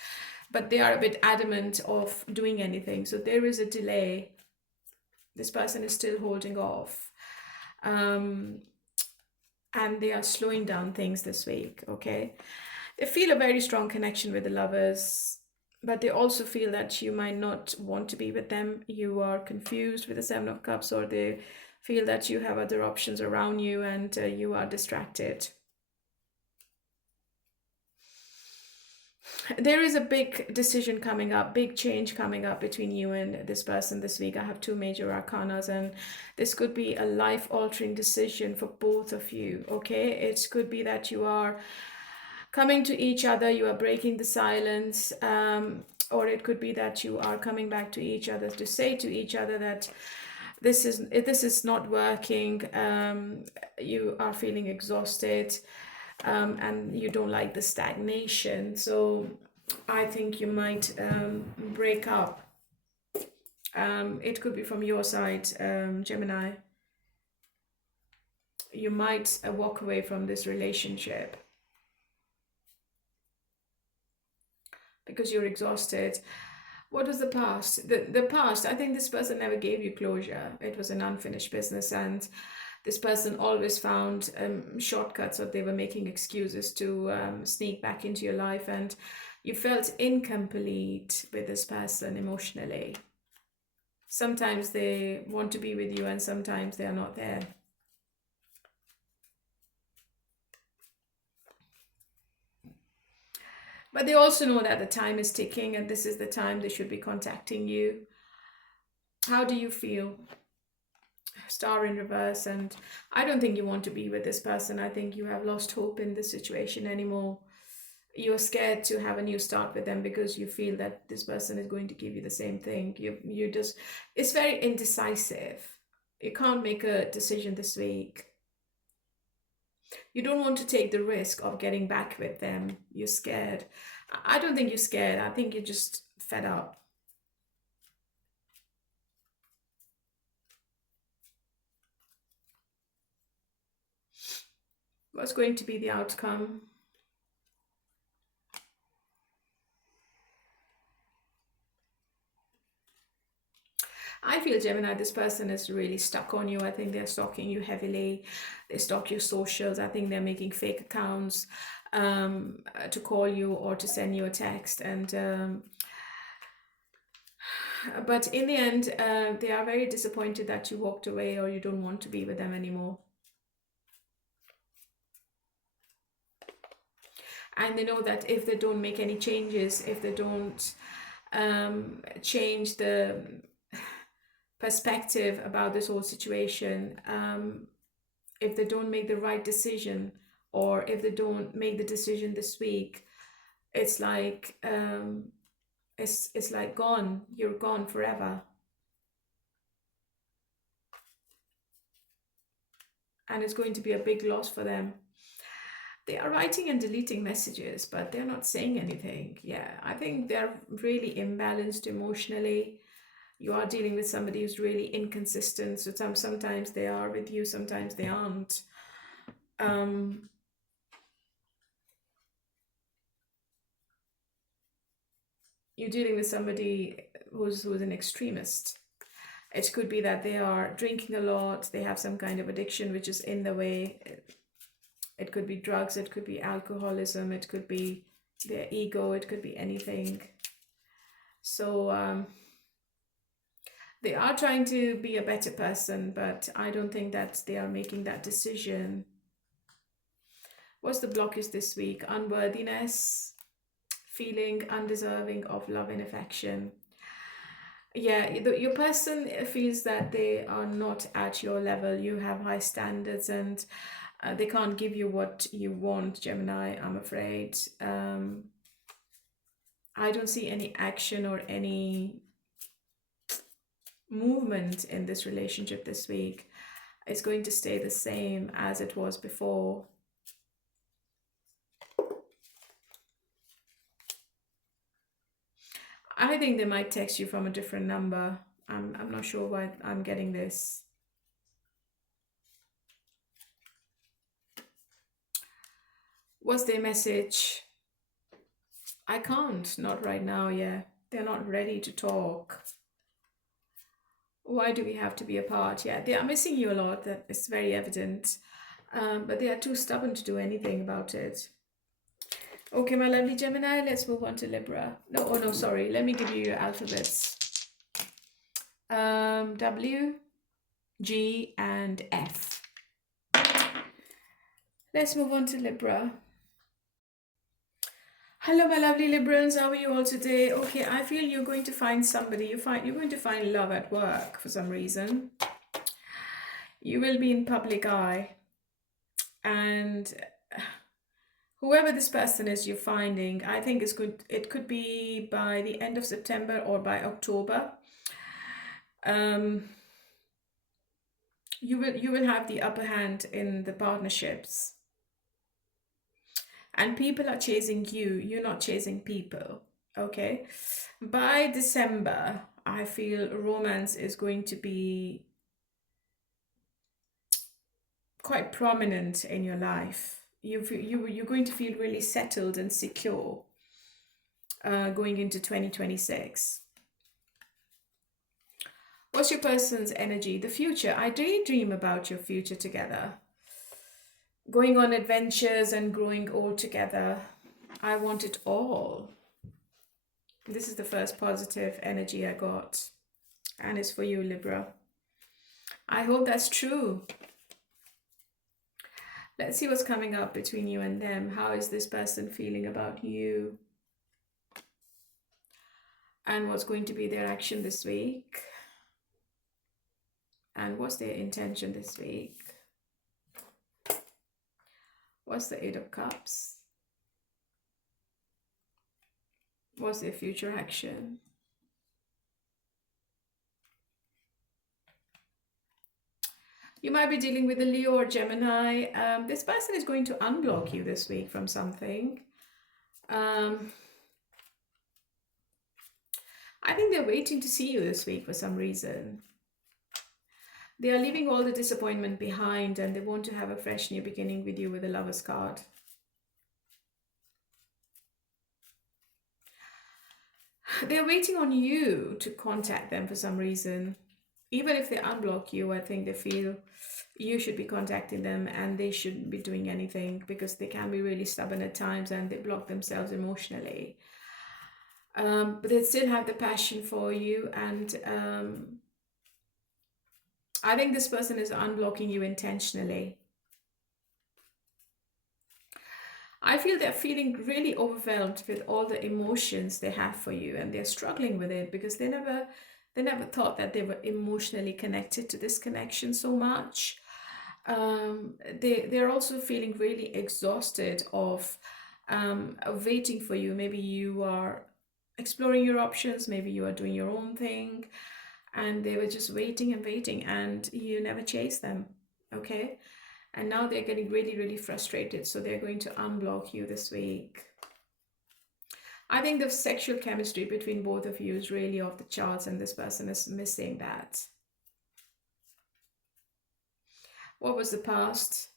but they are a bit adamant of doing anything. So there is a delay. This person is still holding off. And they are slowing down things this week, okay? They feel a very strong connection with the lovers, but they also feel that you might not want to be with them. You are confused with the Seven of Cups, or they feel that you have other options around you and you are distracted. There is a big decision coming up, big change coming up between you and this person this week. I have two major arcanas, and this could be a life-altering decision for both of you, okay? It could be that you are coming to each other, you are breaking the silence, or it could be that you are coming back to each other to say to each other that this is not working. You are feeling exhausted, and you don't like the stagnation. So I think you might break up. It could be from your side, Gemini. You might walk away from this relationship because you're exhausted. What was the past? The past, I think this person never gave you closure. It was an unfinished business, and this person always found shortcuts, or they were making excuses to sneak back into your life, and you felt incomplete with this person emotionally. Sometimes they want to be with you, and sometimes they are not there. But they also know that the time is ticking, and this is the time they should be contacting you. How do you feel? Star in reverse, and I don't think you want to be with this person. I think you have lost hope in this situation anymore. You're scared to have a new start with them because you feel that this person is going to give you the same thing. You just, it's very indecisive. You can't make a decision this week. You don't want to take the risk of getting back with them. You're scared. I don't think you're scared. I think you're just fed up. What's going to be the outcome? I feel, Gemini, this person is really stuck on you. I think they're stalking you heavily. They stalk your socials. I think they're making fake accounts to call you or to send you a text. And but in the end, they are very disappointed that you walked away or you don't want to be with them anymore. And they know that if they don't make any changes, if they don't change the perspective about this whole situation, if they don't make the right decision, or if they don't make the decision this week, it's like it's like gone. You're gone forever. And it's going to be a big loss for them. They are writing and deleting messages, but they're not saying anything. Yeah, I think they're really imbalanced emotionally. You are dealing with somebody who's really inconsistent. So sometimes they are with you, sometimes they aren't. You're dealing with somebody who's an extremist. It could be that they are drinking a lot, they have some kind of addiction which is in the way. It could be drugs, it could be alcoholism, it could be their ego, it could be anything. So they are trying to be a better person, but I don't think that they are making that decision. What's the blockage this week? Unworthiness, feeling undeserving of love and affection. Yeah, your person feels that they are not at your level. You have high standards, and they can't give you what you want, Gemini, I'm afraid. I don't see any action or any movement in this relationship this week. It's going to stay the same as it was before. I think they might text you from a different number. I'm not sure why I'm getting this. What's their message? I can't, not right now, yeah. They're not ready to talk. Why do we have to be apart? Yeah, they are missing you a lot, that is very evident. But they are too stubborn to do anything about it. Okay, my lovely Gemini, let's move on to Libra. No, oh no, sorry. Let me give you your alphabets. W, G, and F. Let's move on to Libra. Hello, my lovely Librans. How are you all today? Okay, I feel you're going to find somebody. You're going to find love at work for some reason. You will be in public eye, and whoever this person is you're finding, I think is good. It could be by the end of September or by October. You will have the upper hand in the partnerships. And people are chasing you. You're not chasing people. Okay. By December, I feel romance is going to be quite prominent in your life. You're going to feel really settled and secure going into 2026. What's your person's energy? The future. I daydream about your future together. Going on adventures and growing old together. I want it all. This is the first positive energy I got. And it's for you, Libra. I hope that's true. Let's see what's coming up between you and them. How is this person feeling about you? And what's going to be their action this week? And what's their intention this week? What's the Eight of Cups? What's their future action? You might be dealing with a Leo or Gemini. This person is going to unblock you this week from something. I think they're waiting to see you this week for some reason. They are leaving all the disappointment behind and they want to have a fresh new beginning with you with the Lover's card. They're waiting on you to contact them for some reason. Even if they unblock you, I think they feel you should be contacting them and they shouldn't be doing anything because they can be really stubborn at times and they block themselves emotionally. But they still have the passion for you, and I think this person is unblocking you intentionally. I feel they're feeling really overwhelmed with all the emotions they have for you, and they're struggling with it because they never thought that they were emotionally connected to this connection so much. They're also feeling really exhausted of waiting for you. Maybe you are exploring your options, maybe you are doing your own thing, and they were just waiting and waiting and you never chased them, okay? And now they're getting really, really frustrated, so they're going to unblock you this week. I think the sexual chemistry between both of you is really off the charts and this person is missing that. What was the past?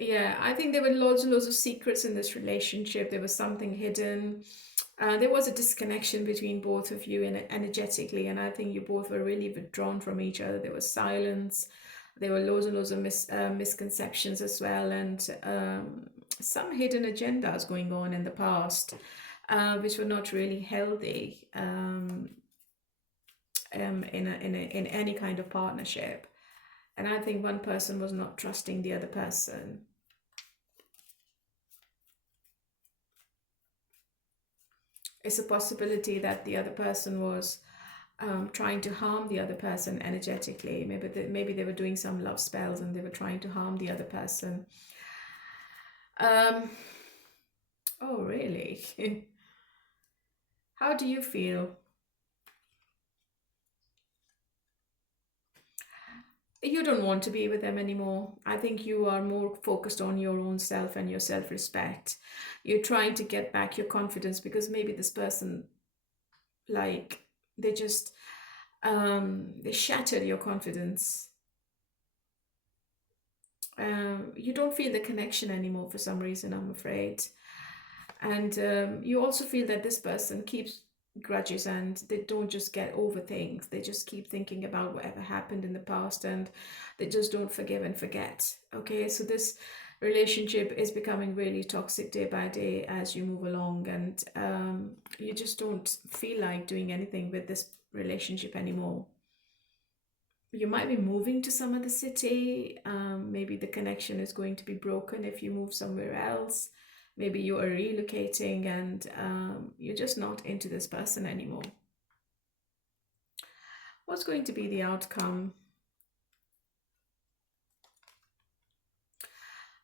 Yeah, I think there were loads and loads of secrets in this relationship. There was something hidden. There was a disconnection between both of you energetically, and I think you both were really withdrawn from each other. There was silence. There were loads and loads of misconceptions as well, and some hidden agendas going on in the past, which were not really healthy in any kind of partnership. And I think one person was not trusting the other person. It's a possibility that the other person was trying to harm the other person energetically. Maybe they were doing some love spells and they were trying to harm the other person. Oh, really? How do you feel? You don't want to be with them anymore. I think you are more focused on your own self and your self-respect. You're trying to get back your confidence because maybe this person, like, they just they shattered your confidence. You don't feel the connection anymore for some reason, I'm afraid. And you also feel that this person keeps grudges and they don't just get over things. They just keep thinking about whatever happened in the past and they just don't forgive and forget. Okay, so this relationship is becoming really toxic day by day as you move along, and you just don't feel like doing anything with this relationship anymore. You might be moving to some other city. Maybe the connection is going to be broken if you move somewhere else. Maybe you are relocating and you're just not into this person anymore. What's going to be the outcome?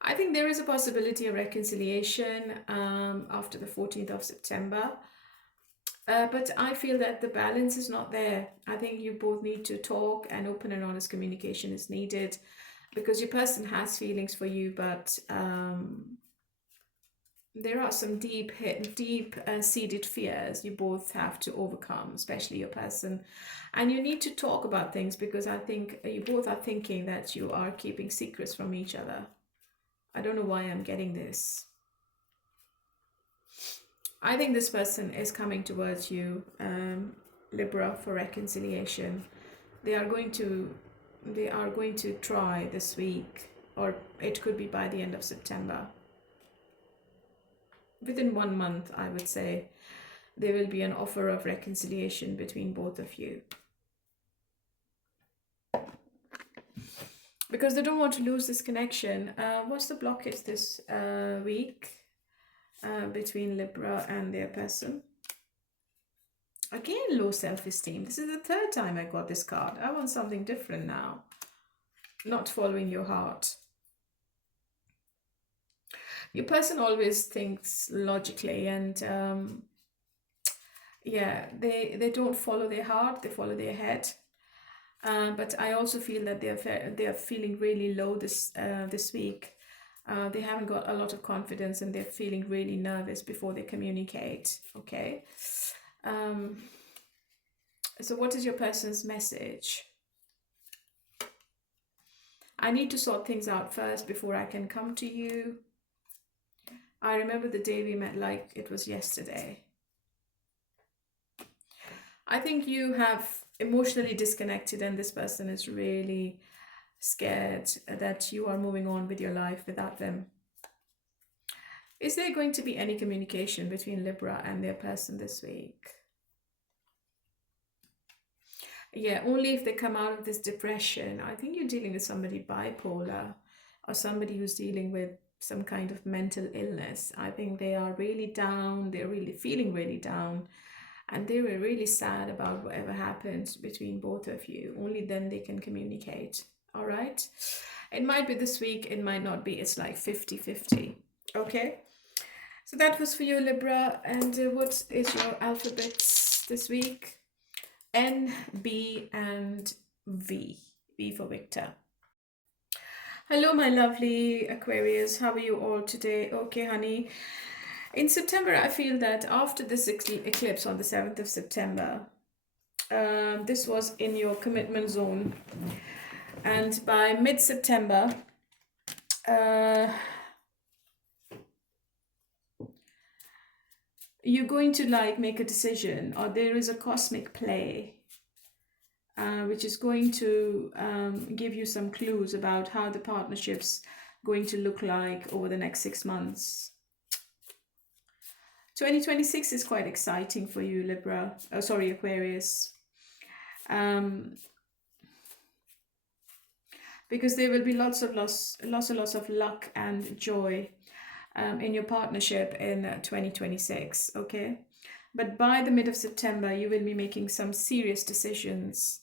I think there is a possibility of reconciliation after the 14th of September. But I feel that the balance is not there. I think you both need to talk, and open and honest communication is needed because your person has feelings for you, but there are some deep-seated fears you both have to overcome, especially your person. And you need to talk about things because I think you both are thinking that you are keeping secrets from each other. I don't know why I'm getting this. I think this person is coming towards you, Libra, for reconciliation. They are going to try this week, or it could be by the end of September. Within 1 month, I would say, there will be an offer of reconciliation between both of you. Because they don't want to lose this connection. What's the blockage this week between Libra and their person? Again, low self-esteem. This is the third time I got this card. I want something different now. Not following your heart. Your person always thinks logically, and yeah, they don't follow their heart, they follow their head. But I also feel that they are feeling really low this week. They haven't got a lot of confidence, and they're feeling really nervous before they communicate. Okay. So what is your person's message? I need to sort things out first before I can come to you. I remember the day we met like it was yesterday. I think you have emotionally disconnected, and this person is really scared that you are moving on with your life without them. Is there going to be any communication between Libra and their person this week? Yeah, only if they come out of this depression. I think you're dealing with somebody bipolar, or somebody who's dealing with some kind of mental illness. I think they are really down. They're really feeling really down. And they were really sad about whatever happened between both of you. Only then they can communicate. All right? It might be this week. It might not be. It's like 50-50. Okay? So that was for you, Libra. And what is your alphabets this week? N, B, and V. V for Victor. Hello, my lovely Aquarius. How are you all today? Okay, honey. In September, I feel that after this eclipse on the 7th of September, this was in your commitment zone. And by mid-September, you're going to like make a decision, or there is a cosmic play, which is going to give you some clues about how the partnership's going to look like over the next 6 months. 2026 is quite exciting for you, Libra. Oh, sorry, Aquarius. Because there will be lots and lots of luck and joy in your partnership in 2026, okay? But by the mid of September, you will be making some serious decisions,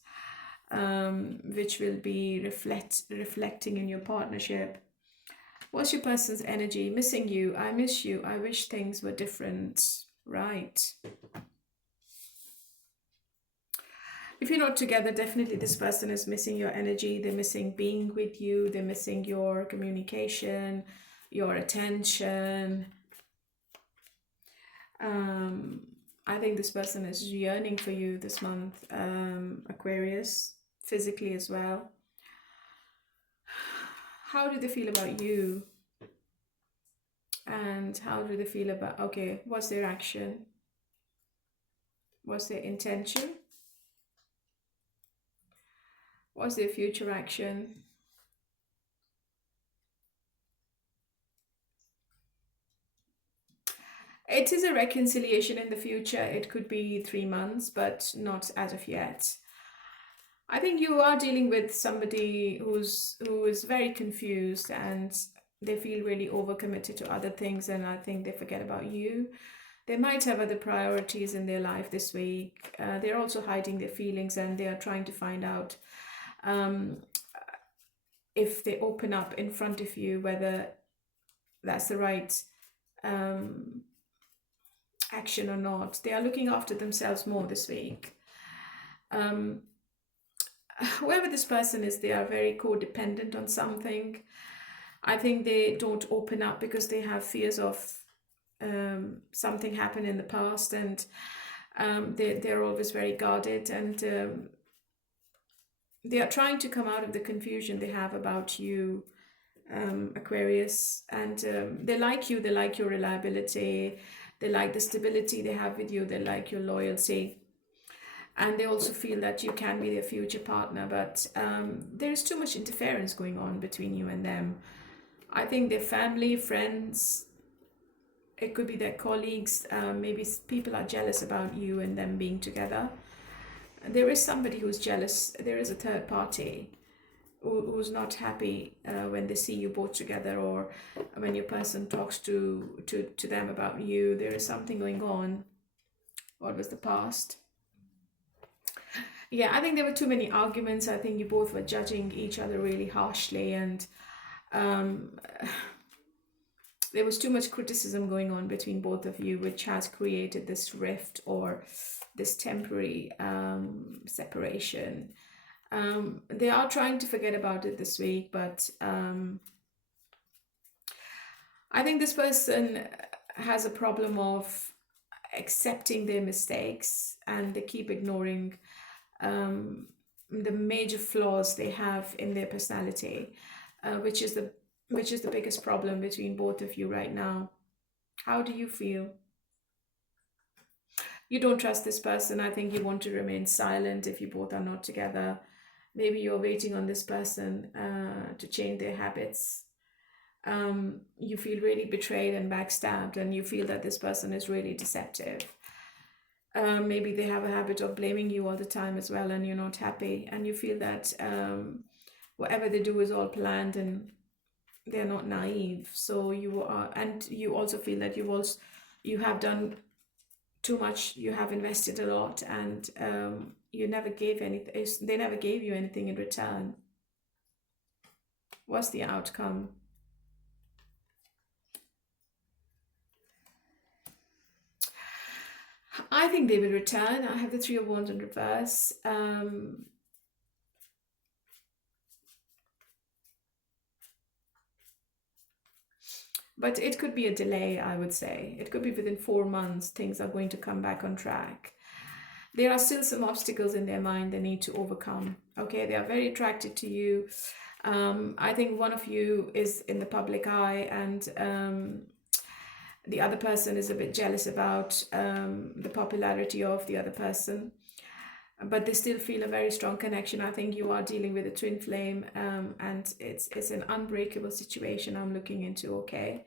which will be reflecting in your partnership. What's your person's energy? Missing you. I miss you. I wish things were different. Right. If you're not together, definitely this person is missing your energy. They're missing being with you. They're missing your communication, your attention. I think this person is yearning for you this month, Aquarius, physically as well. How do they feel about you? And how do they feel about, okay, what's their action? What's their intention? What's their future action? It is a reconciliation in the future. It could be 3 months, but not as of yet. I think you are dealing with somebody who is very confused, and they feel really overcommitted to other things, and I think they forget about you. They might have other priorities in their life this week. They're also hiding their feelings, and they are trying to find out if they open up in front of you, whether that's the right action or not. They are looking after themselves more this week. Whoever this person is, they are very codependent on something. I think they don't open up because they have fears of something happened in the past, and they're always very guarded, and they are trying to come out of the confusion they have about you, Aquarius, and they like you. They like your reliability. They like the stability they have with you. They like your loyalty. And they also feel that you can be their future partner, but there's too much interference going on between you and them. I think their family, friends, it could be their colleagues, maybe people are jealous about you and them being together. There is somebody who's jealous. There is a third party who's not happy when they see you both together, or when your person talks to them about you. There is something going on. What was the past? Yeah, I think there were too many arguments. I think you both were judging each other really harshly, and um, there was too much criticism going on between both of you, which has created this rift or this temporary separation. They are trying to forget about it this week, but I think this person has a problem of accepting their mistakes, and they keep ignoring the major flaws they have in their personality, which is the biggest problem between both of you right now. How do you feel? You don't trust this person. I think you want to remain silent if you both are not together. Maybe you're waiting on this person to change their habits. You feel really betrayed and backstabbed, and you feel that this person is really deceptive. Maybe they have a habit of blaming you all the time as well, and you're not happy, and you feel that whatever they do is all planned, and they're not naive. So you are, and you also feel that you have done too much, you have invested a lot, and you never gave anything. They never gave you anything in return. What's the outcome? I think they will return. I have the Three of Wands in reverse. But it could be a delay, I would say. It could be within 4 months, things are going to come back on track. There are still some obstacles in their mind they need to overcome. Okay, they are very attracted to you. I think one of you is in the public eye, and the other person is a bit jealous about the popularity of the other person, but they still feel a very strong connection. I think you are dealing with a twin flame, and it's an unbreakable situation I'm looking into, okay?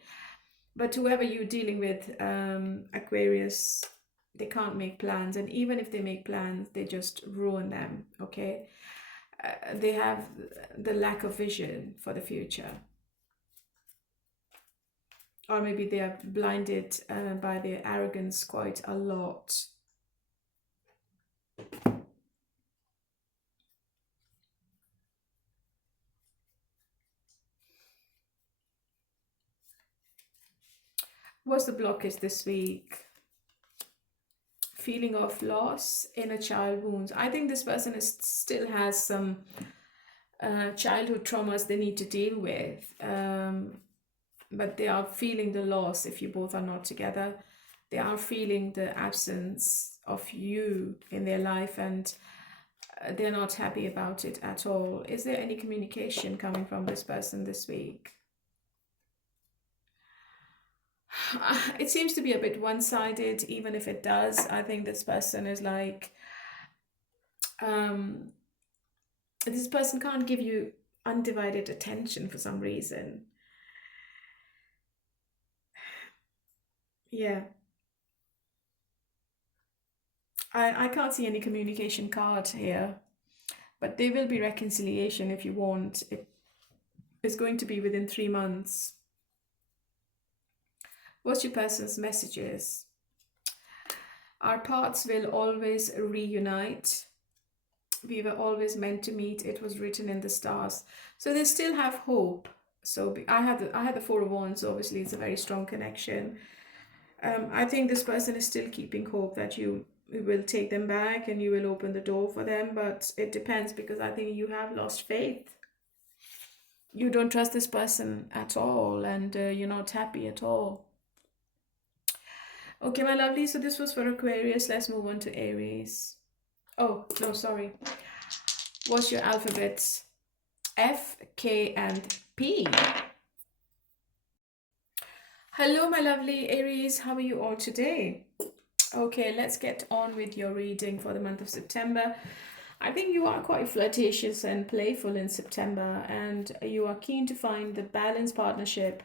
But whoever you're dealing with, Aquarius, they can't make plans, and even if they make plans, they just ruin them, okay? They have the lack of vision for the future. Or maybe they are blinded by their arrogance quite a lot. What's the blockage this week? Feeling of loss, inner child wounds. I think this person still has some childhood traumas they need to deal with. But they are feeling the loss if you both are not together. They are feeling the absence of you in their life, and they're not happy about it at all. Is there any communication coming from this person this week? It seems to be a bit one-sided, even if it does. I think this person is like, this person can't give you undivided attention for some reason. Yeah. I can't see any communication card here, but there will be reconciliation if you want. It is going to be within 3 months. What's your person's messages? Our paths will always reunite. We were always meant to meet. It was written in the stars. So they still have hope. So I had the Four of Wands. So obviously, it's a very strong connection. I think this person is still keeping hope that you will take them back and you will open the door for them. But it depends, because I think you have lost faith. You don't trust this person at all, and you're not happy at all. Okay, my lovely. So this was for Aquarius. Let's move on to Aries. Oh, no, sorry. What's your alphabet? F, K, and P. Hello, my lovely Aries. How are you all today? Okay, let's get on with your reading for the month of September. I think you are quite flirtatious and playful in September, and you are keen to find the balanced partnership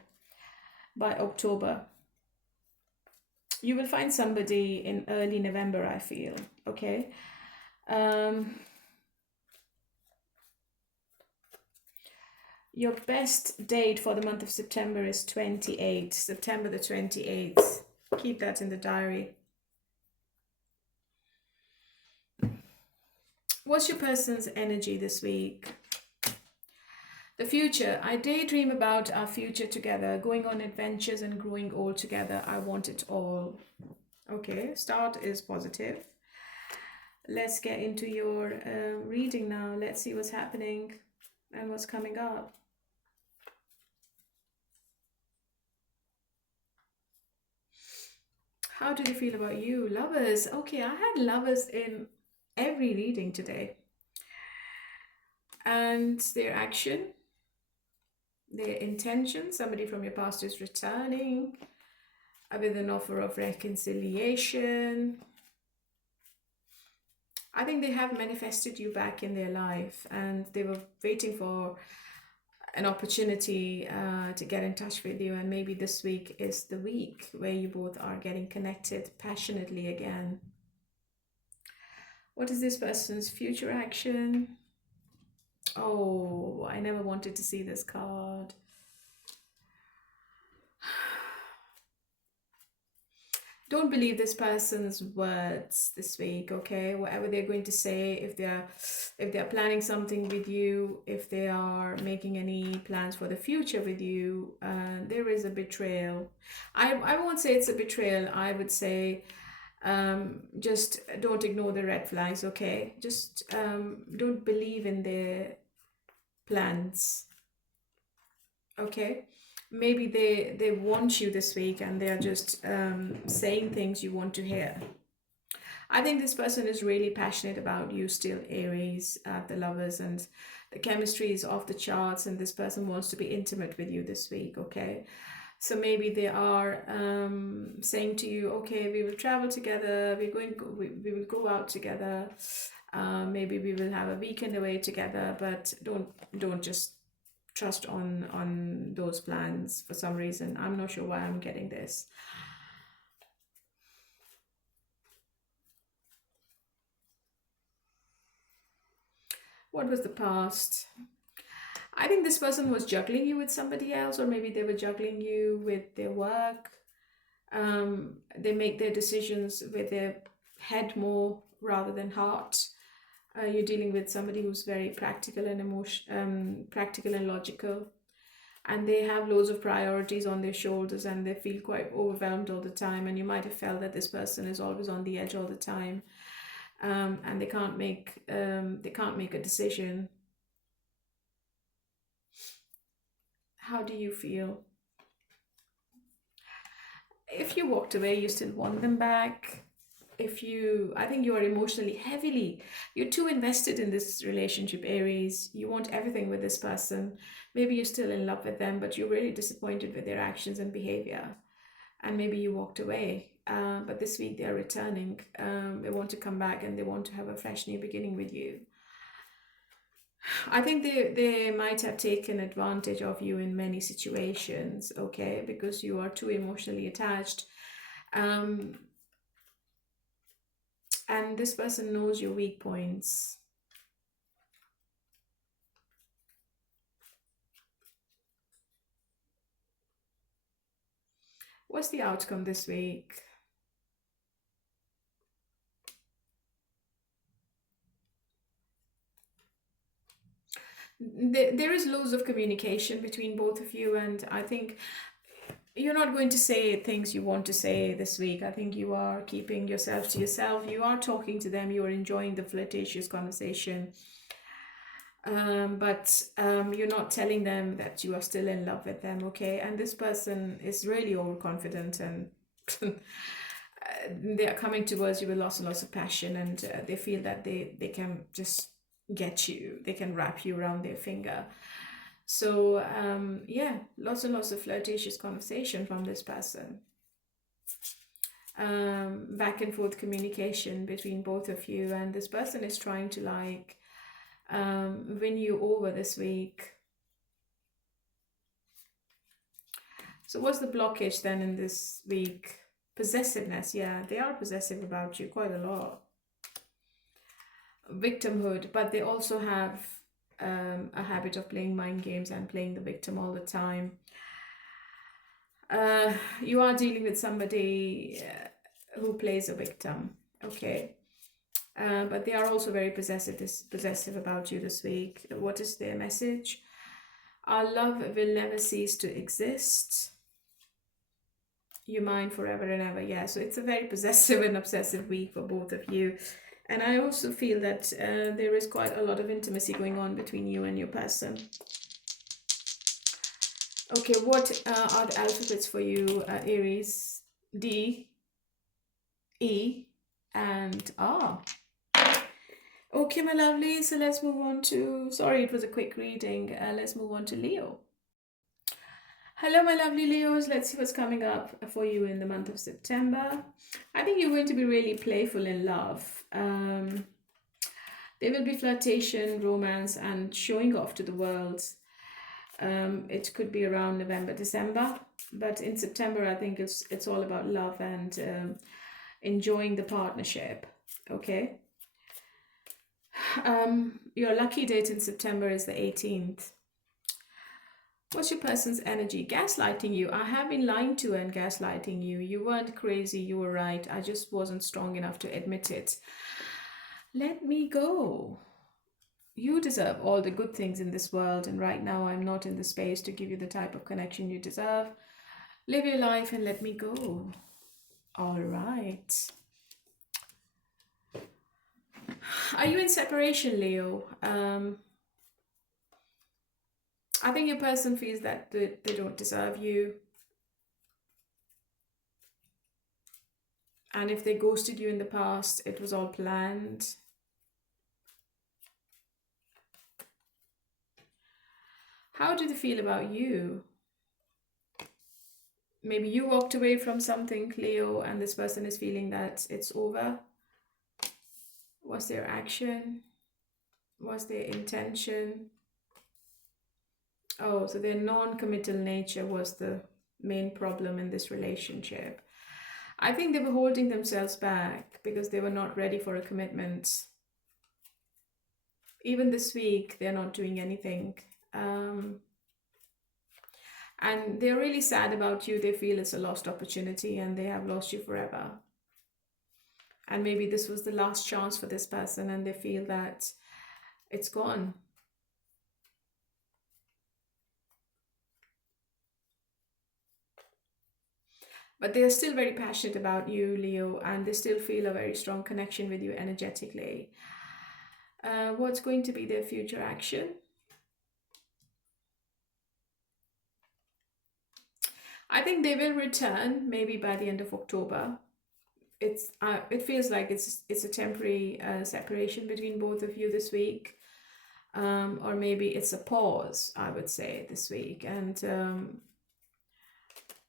by October. You will find somebody in early November, I feel, okay? Your best date for the month of September is 28, September the 28th. Keep that in the diary. What's your person's energy this week? The future. I daydream about our future together, going on adventures and growing old together. I want it all. Okay, start is positive. Let's get into your reading now. Let's see what's happening and what's coming up. How did you feel about you? Lovers. Okay, I had lovers in every reading today. And their action, their intention. Somebody from your past is returning with an offer of reconciliation. I think they have manifested you back in their life, and they were waiting for an opportunity to get in touch with you, and maybe this week is the week where you both are getting connected passionately again. What is this person's future action? Oh, I never wanted to see this card. Don't believe this person's words this week, okay? Whatever they're going to say, if they're planning something with you, if they are making any plans for the future with you, there is a betrayal. I won't say it's a betrayal. I would say just don't ignore the red flags, okay? Just don't believe in their plans, okay? Maybe they want you this week and they are just saying things you want to hear. I think this person is really passionate about you still, Aries, the lovers, and the chemistry is off the charts, and this person wants to be intimate with you this week, okay? So maybe they are saying to you, okay, we will travel together, we will go out together, maybe we will have a weekend away together, but don't just trust on those plans for some reason. I'm not sure why I'm getting this. What was the past? I think this person was juggling you with somebody else, or maybe they were juggling you with their work. They make their decisions with their head more rather than heart. You're dealing with somebody who's very practical and practical and logical, and they have loads of priorities on their shoulders, and they feel quite overwhelmed all the time. And you might have felt that this person is always on the edge all the time, and they can't make a decision. How do you feel? If you walked away, you still want them back. I think you are emotionally you're too invested in this relationship, Aries. You want everything with this person. Maybe you're still in love with them, but you're really disappointed with their actions and behavior. And maybe you walked away. But this week they're returning. They want to come back and they want to have a fresh new beginning with you. I think they might have taken advantage of you in many situations, okay, because you are too emotionally attached. And this person knows your weak points. What's the outcome this week? There is loads of communication between both of you, and I think you're not going to say things you want to say this week. I think you are keeping yourself to yourself. You are talking to them. You are enjoying the flirtatious conversation. But you're not telling them that you are still in love with them, okay? And this person is really overconfident, and they are coming towards you with lots and lots of passion, and they feel that they can just get you. They can wrap you around their finger. So yeah, lots and lots of flirtatious conversation from this person. Back and forth communication between both of you, and this person is trying to like win you over this week. So what's the blockage then in this week? Possessiveness. Yeah, they are possessive about you quite a lot. Victimhood, but they also have a habit of playing mind games and playing the victim all the time. You are dealing with somebody who plays a victim, okay? But they are also very possessive about you this week. What is their message? Our love will never cease to exist. You're mine forever and ever. Yeah, so it's a very possessive and obsessive week for both of you. And I also feel that there is quite a lot of intimacy going on between you and your person. Okay, what are the alphabets for you, Aries? D, E, and R. Okay, my lovely, so let's move on to, sorry, it was a quick reading. Let's move on to Leo. Hello, my lovely Leos. Let's see what's coming up for you in the month of September. I think you're going to be really playful in love. There will be flirtation, romance, and showing off to the world. It could be around November, December, but in September, I think it's all about love and enjoying the partnership. Okay. Your lucky date in September is the 18th. What's your person's energy? Gaslighting you. I have been lying to and gaslighting you. You weren't crazy. You were right. I just wasn't strong enough to admit it. Let me go. You deserve all the good things in this world, and right now I'm not in the space to give you the type of connection you deserve. Live your life and let me go. All right. Are you in separation, Leo? I think your person feels that they don't deserve you. And if they ghosted you in the past, it was all planned. How do they feel about you? Maybe you walked away from something, Leo, and this person is feeling that it's over. Was their action? Was their intention? Oh, so their non-committal nature was the main problem in this relationship. I think they were holding themselves back because they were not ready for a commitment. Even this week, they're not doing anything. And they're really sad about you. They feel it's a lost opportunity and they have lost you forever. And maybe this was the last chance for this person and they feel that it's gone. But they are still very passionate about you, Leo, and they still feel a very strong connection with you energetically. What's going to be their future action? I think they will return maybe by the end of October. It feels like it's a temporary separation between both of you this week, or maybe it's a pause, I would say, this week, and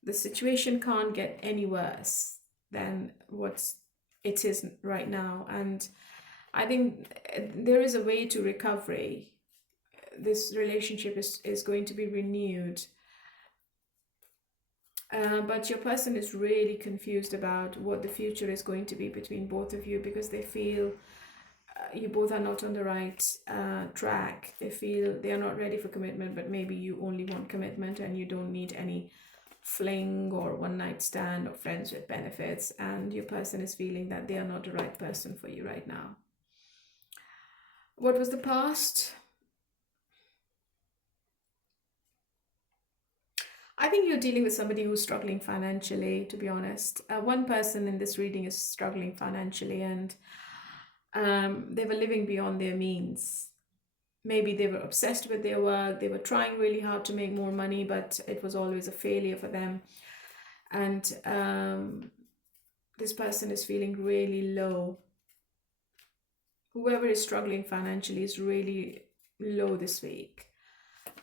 the situation can't get any worse than what it is right now. And I think there is a way to recovery. This relationship is going to be renewed. But your person is really confused about what the future is going to be between both of you because they feel you both are not on the right track. They feel they are not ready for commitment, but maybe you only want commitment and you don't need any fling or one night stand or friends with benefits, and your person is feeling that they are not the right person for you right now. What was the past? I think you're dealing with somebody who's struggling financially, to be honest. One person in this reading is struggling financially and they were living beyond their means. Maybe they were obsessed with their work. They were trying really hard to make more money, but it was always a failure for them. And this person is feeling really low. Whoever is struggling financially is really low this week.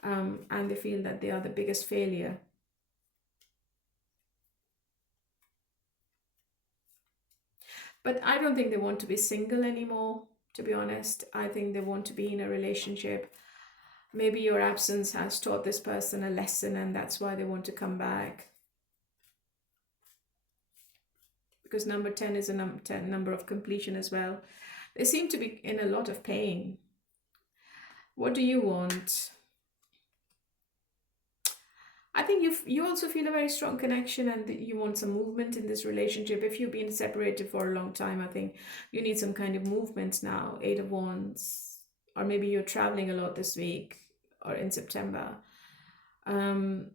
And they feel that they are the biggest failure. But I don't think they want to be single anymore, to be honest. I think they want to be in a relationship. Maybe your absence has taught this person a lesson and that's why they want to come back. Because number 10 is a number of completion as well. They seem to be in a lot of pain. What do you want? I think you also feel a very strong connection, and you want some movement in this relationship. If you've been separated for a long time, I think you need some kind of movement now. Eight of Wands, or maybe you're traveling a lot this week or in September. And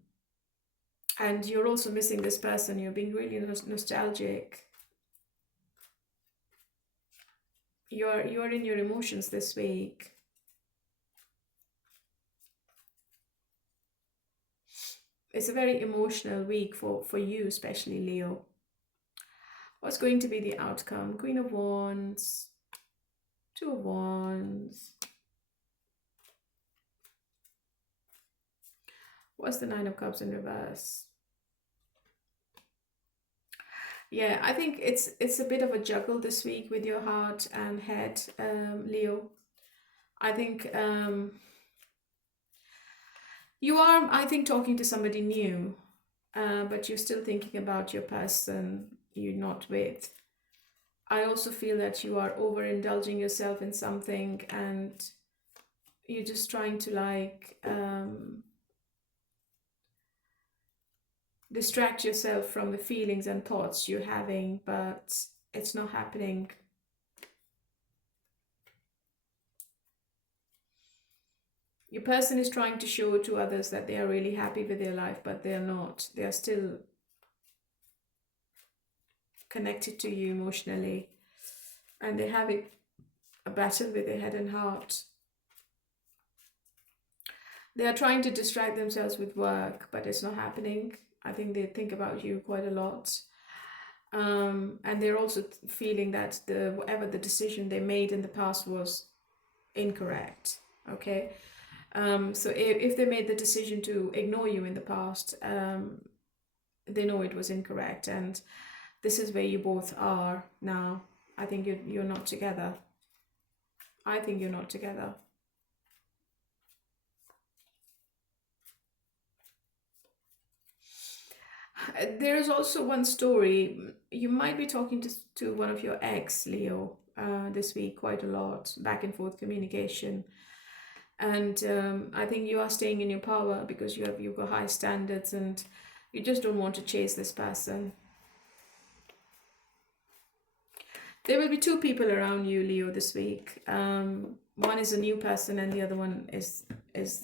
you're also missing this person. You're being really nostalgic. You're in your emotions this week. It's a very emotional week for you, especially Leo. What's going to be the outcome? Queen of Wands, Two of Wands. What's the Nine of Cups in reverse? Yeah, I think it's a bit of a juggle this week with your heart and head, Leo. I think you are, I think, talking to somebody new, but you're still thinking about your person you're not with. I also feel that you are overindulging yourself in something, and you're just trying to like distract yourself from the feelings and thoughts you're having, but it's not happening. Your person is trying to show to others that they are really happy with their life, but they're not. They are still connected to you emotionally, and they're having a battle with their head and heart. They are trying to distract themselves with work, but it's not happening. I think they think about you quite a lot. And they're also feeling that whatever the decision they made in the past was incorrect. Okay. So if they made the decision to ignore you in the past, they know it was incorrect, and this is where you both are now. I think you're not together. I think you're not together. There is also one story. You might be talking to one of your ex, Leo, this week quite a lot, back and forth communication. And I think you are staying in your power because you've got high standards, and you just don't want to chase this person. There will be two people around you, Leo, this week. One is a new person, and the other one is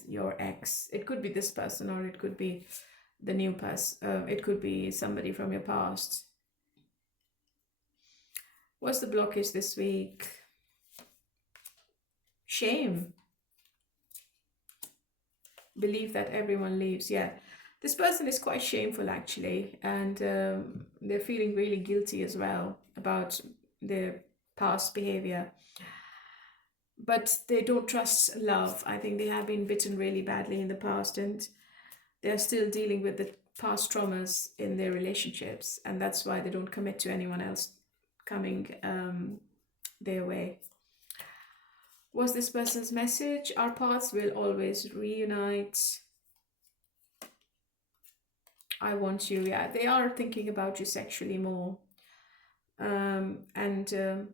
your ex. It could be this person, or it could be the new person. It could be somebody from your past. What's the blockage this week? Shame. Believe that everyone leaves. Yeah, this person is quite shameful actually, and they're feeling really guilty as well about their past behavior, but they don't trust love. I think they have been bitten really badly in the past, and they're still dealing with the past traumas in their relationships, and that's why they don't commit to anyone else coming their way. What's this person's message? Our paths will always reunite. I want you. Yeah, they are thinking about you sexually more. Yeah,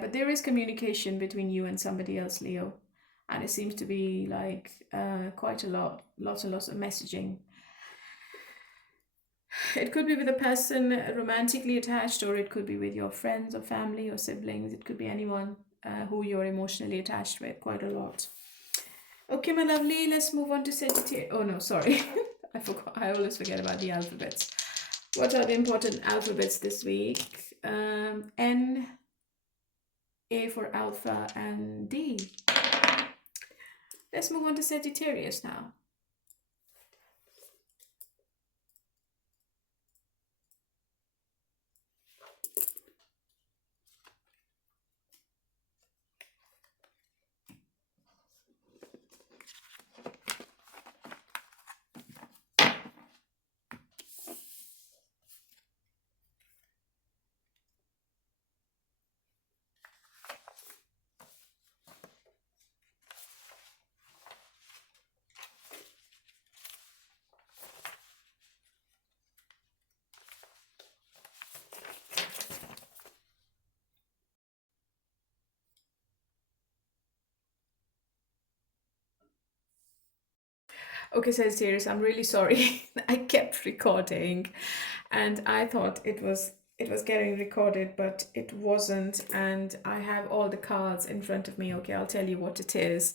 but there is communication between you and somebody else, Leo. And it seems to be like quite a lot, lots and lots of messaging. It could be with a person romantically attached, or it could be with your friends or family or siblings. It could be anyone who you're emotionally attached with quite a lot. Okay, my lovely, let's move on to Sagittarius. Oh no, sorry. I forgot. I always forget about the alphabets. What are the important alphabets this week? N, A for Alpha, and D. Let's move on to Sagittarius now. Okay, Sagittarius, I'm really sorry. I kept recording and I thought it was getting recorded, but it wasn't. And I have all the cards in front of me. Okay, I'll tell you what it is.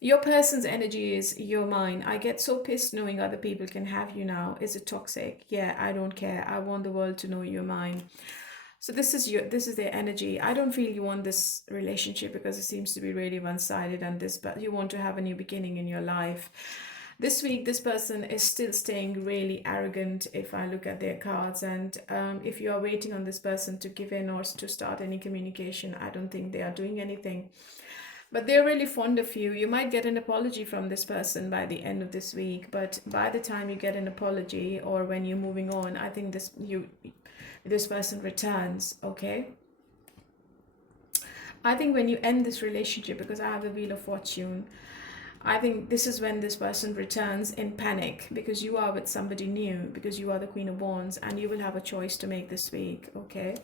Your person's energy is your mind. I get so pissed knowing other people can have you now. Is it toxic? Yeah, I don't care. I want the world to know you're mine. So this is their energy. I don't feel you want this relationship because it seems to be really one-sided, and this, but you want to have a new beginning in your life. This week, this person is still staying really arrogant if I look at their cards. And if you are waiting on this person to give in or to start any communication, I don't think they are doing anything. But they're really fond of you. You might get an apology from this person by the end of this week. But by the time you get an apology or when you're moving on, I think this person returns, okay? I think when you end this relationship, because I have a Wheel of Fortune, I think this is when this person returns in panic because you are with somebody new, because you are the Queen of Wands, and you will have a choice to make this week, okay?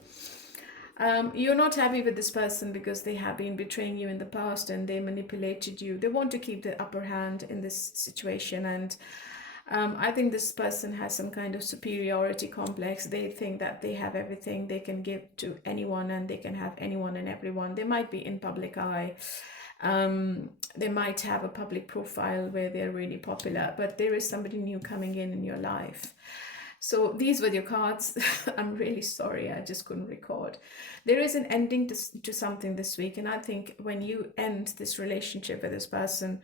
You're not happy with this person because they have been betraying you in the past and they manipulated you. They want to keep the upper hand in this situation, and I think this person has some kind of superiority complex. They think that they have everything they can give to anyone and they can have anyone and everyone. They might be in public eye. They might have a public profile where they're really popular, but there is somebody new coming in your life. So these were your cards. I'm really sorry, I just couldn't record. There is an ending to something this week, and I think when you end this relationship with this person,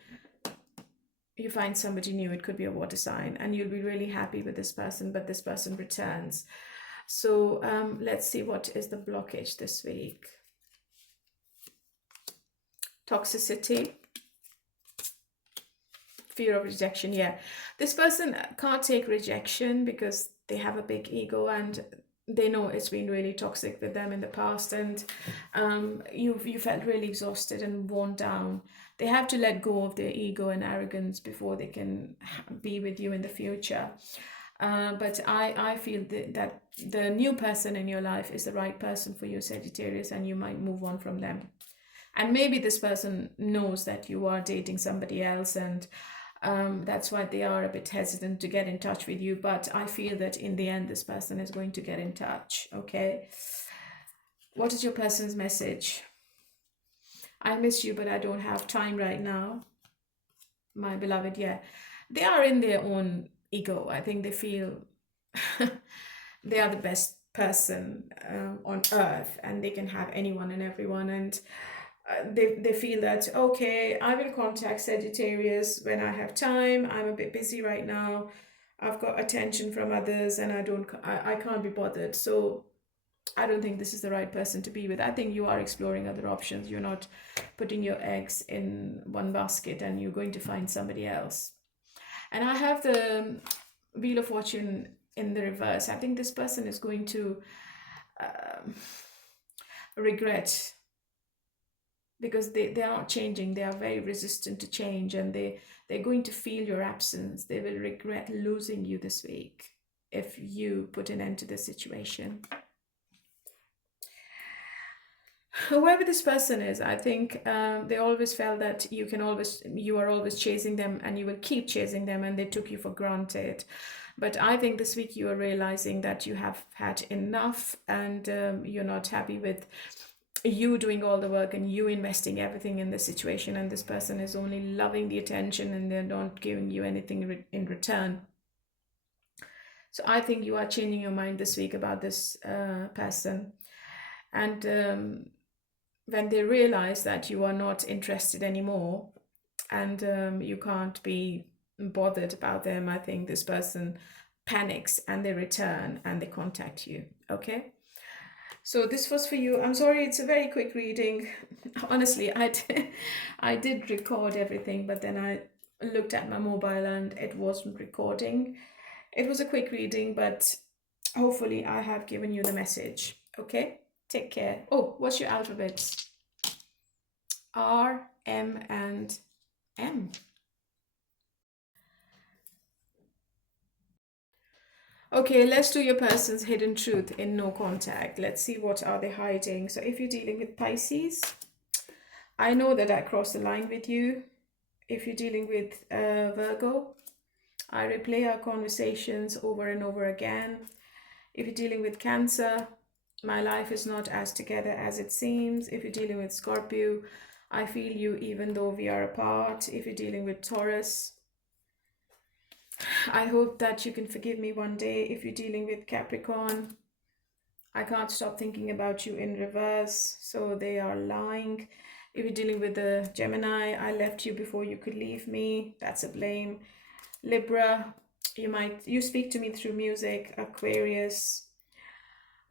you find somebody new. It could be a water sign, and you'll be really happy with this person, but this person returns. So let's see what is the blockage this week. Toxicity, fear of rejection. Yeah, this person can't take rejection because they have a big ego and they know it's been really toxic with them in the past, and you felt really exhausted and worn down. They have to let go of their ego and arrogance before they can be with you in the future. But I feel that the new person in your life is the right person for you, Sagittarius, and you might move on from them. And maybe this person knows that you are dating somebody else, and that's why they are a bit hesitant to get in touch with you. But I feel that in the end, this person is going to get in touch, okay? What is your person's message? I miss you, but I don't have time right now. My beloved, yeah. They are in their own ego. I think they feel they are the best person on earth and they can have anyone and everyone. And they feel that, okay, I will contact Sagittarius when I have time. I'm a bit busy right now. I've got attention from others and I can't be bothered. So I don't think this is the right person to be with. I think you are exploring other options. You're not putting your eggs in one basket and you're going to find somebody else. And I have the Wheel of Fortune in the reverse. I think this person is going to regret, because they are not changing. They are very resistant to change, and they're going to feel your absence. They will regret losing you this week if you put an end to the situation. Whoever this person is, I think they always felt that you are always chasing them and you will keep chasing them, and they took you for granted. But I think this week you are realizing that you have had enough, and you're not happy with you doing all the work and you investing everything in the situation, and this person is only loving the attention and they're not giving you anything in return. So I think you are changing your mind this week about this person, and when they realize that you are not interested anymore and you can't be bothered about them, I think this person panics and they return and they contact you, okay? So this was for you. I'm sorry, it's a very quick reading. Honestly, I did record everything, but then I looked at my mobile and it wasn't recording. It was a quick reading, but hopefully I have given you the message. Okay, take care. Oh, what's your alphabets? R, M, and M. Okay, let's do your person's hidden truth in no contact. Let's see what are they hiding. So if you're dealing with Pisces, I know that I crossed the line with you. If you're dealing with Virgo, I replay our conversations over and over again. If you're dealing with Cancer, my life is not as together as it seems. If you're dealing with Scorpio, I feel you even though we are apart. If you're dealing with Taurus, I hope that you can forgive me one day. If you're dealing with Capricorn, I can't stop thinking about you in reverse, so they are lying. If you're dealing with the Gemini, I left you before you could leave me. That's a blame. Libra, you speak to me through music. Aquarius,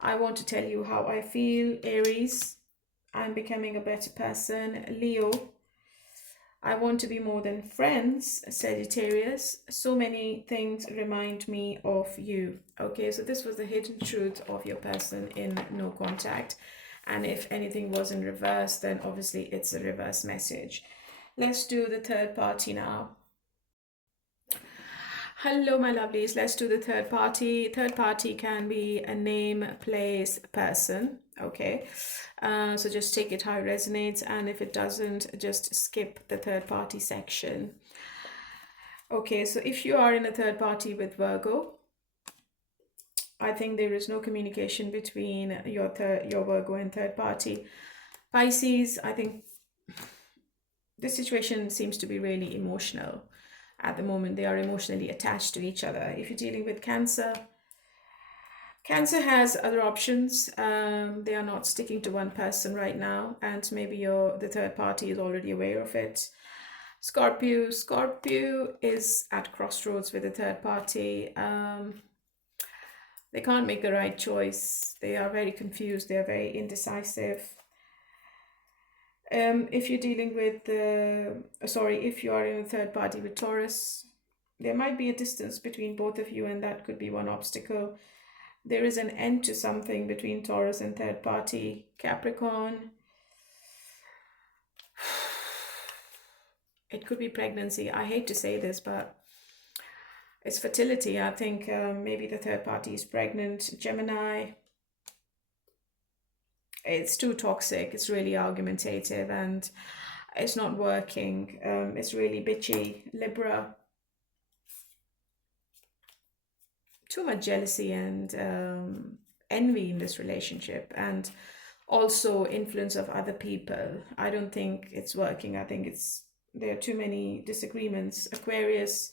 I want to tell you how I feel. Aries, I'm becoming a better person. Leo, I want to be more than friends. Sagittarius, so many things remind me of you. Okay, so this was the hidden truth of your person in no contact. And if anything was in reverse, then obviously it's a reverse message. Let's do the third party now. Hello, my lovelies. Let's do the third party. Third party can be a name, place, person. Okay. So just take it how it resonates. And if it doesn't, just skip the third party section. Okay. So if you are in a third party with Virgo, I think there is no communication between your Virgo and third party. Pisces, I think this situation seems to be really emotional. At the moment, they are emotionally attached to each other. If you're dealing with Cancer, Cancer has other options. They are not sticking to one person right now, and maybe the third party is already aware of it. Scorpio is at crossroads with the third party. They can't make the right choice. They are very confused. They are very indecisive. If you're dealing with if you are in a third party with Taurus, there might be a distance between both of you, and that could be one obstacle. There is an end to something between Taurus and third party. Capricorn, it could be pregnancy. I hate to say this, but it's fertility. I think maybe the third party is pregnant. Gemini, it's too toxic. It's really argumentative and it's not working. It's really bitchy. Libra, too much jealousy and envy in this relationship, and also influence of other people. I don't think it's working. I think there are too many disagreements. Aquarius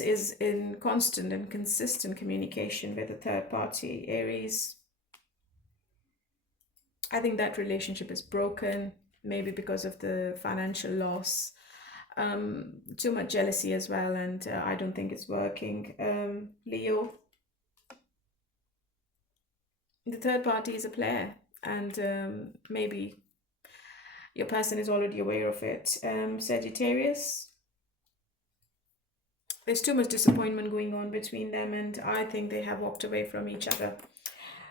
is in constant and consistent communication with a third party. Aries, I think that relationship is broken, maybe because of the financial loss. Too much jealousy as well, and I don't think it's working. Leo, the third party is a player, and maybe your person is already aware of it. Sagittarius, there's too much disappointment going on between them, and I think they have walked away from each other.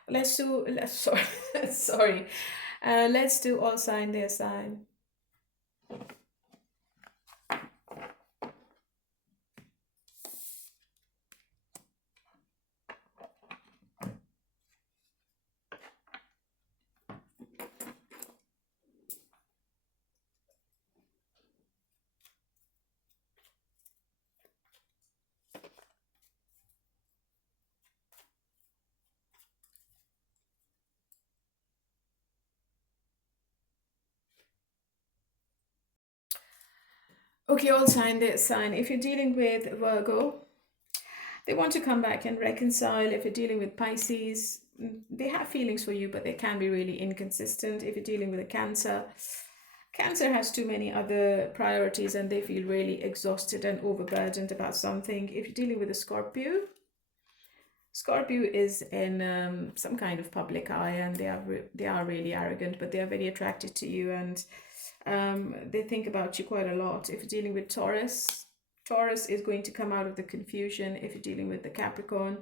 Let's do all sign their sign. Okay, all sign their sign. If you're dealing with Virgo, they want to come back and reconcile. If you're dealing with Pisces, they have feelings for you, but they can be really inconsistent. If you're dealing with a Cancer, Cancer has too many other priorities and they feel really exhausted and overburdened about something. If you're dealing with a Scorpio, Scorpio is in some kind of public eye, and they are really arrogant, but they are very attracted to you, and they think about you quite a lot. If you're dealing with Taurus, Taurus is going to come out of the confusion. If you're dealing with the Capricorn,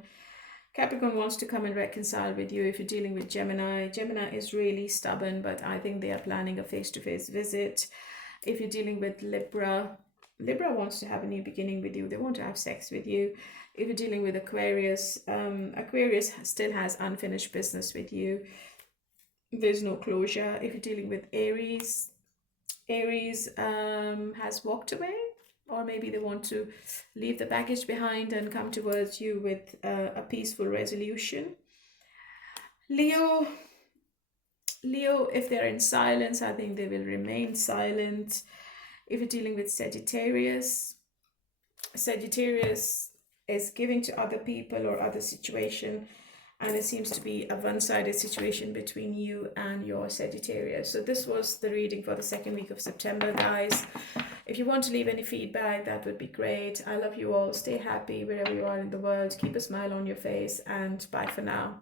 Capricorn wants to come and reconcile with you. If you're dealing with Gemini, Gemini is really stubborn, but I think they are planning a face-to-face visit. If you're dealing with Libra, Libra wants to have a new beginning with you. They want to have sex with you. If you're dealing with Aquarius, Aquarius still has unfinished business with you. There's no closure. If you're dealing with Aries, Aries has walked away, or maybe they want to leave the baggage behind and come towards you with a peaceful resolution. Leo, if they're in silence, I think they will remain silent. If you're dealing with Sagittarius, Sagittarius is giving to other people or other situation, and it seems to be a one-sided situation between you and your Sagittarius. So this was the reading for the second week of September, guys. If you want to leave any feedback, that would be great. I love you all. Stay happy wherever you are in the world. Keep a smile on your face, and bye for now.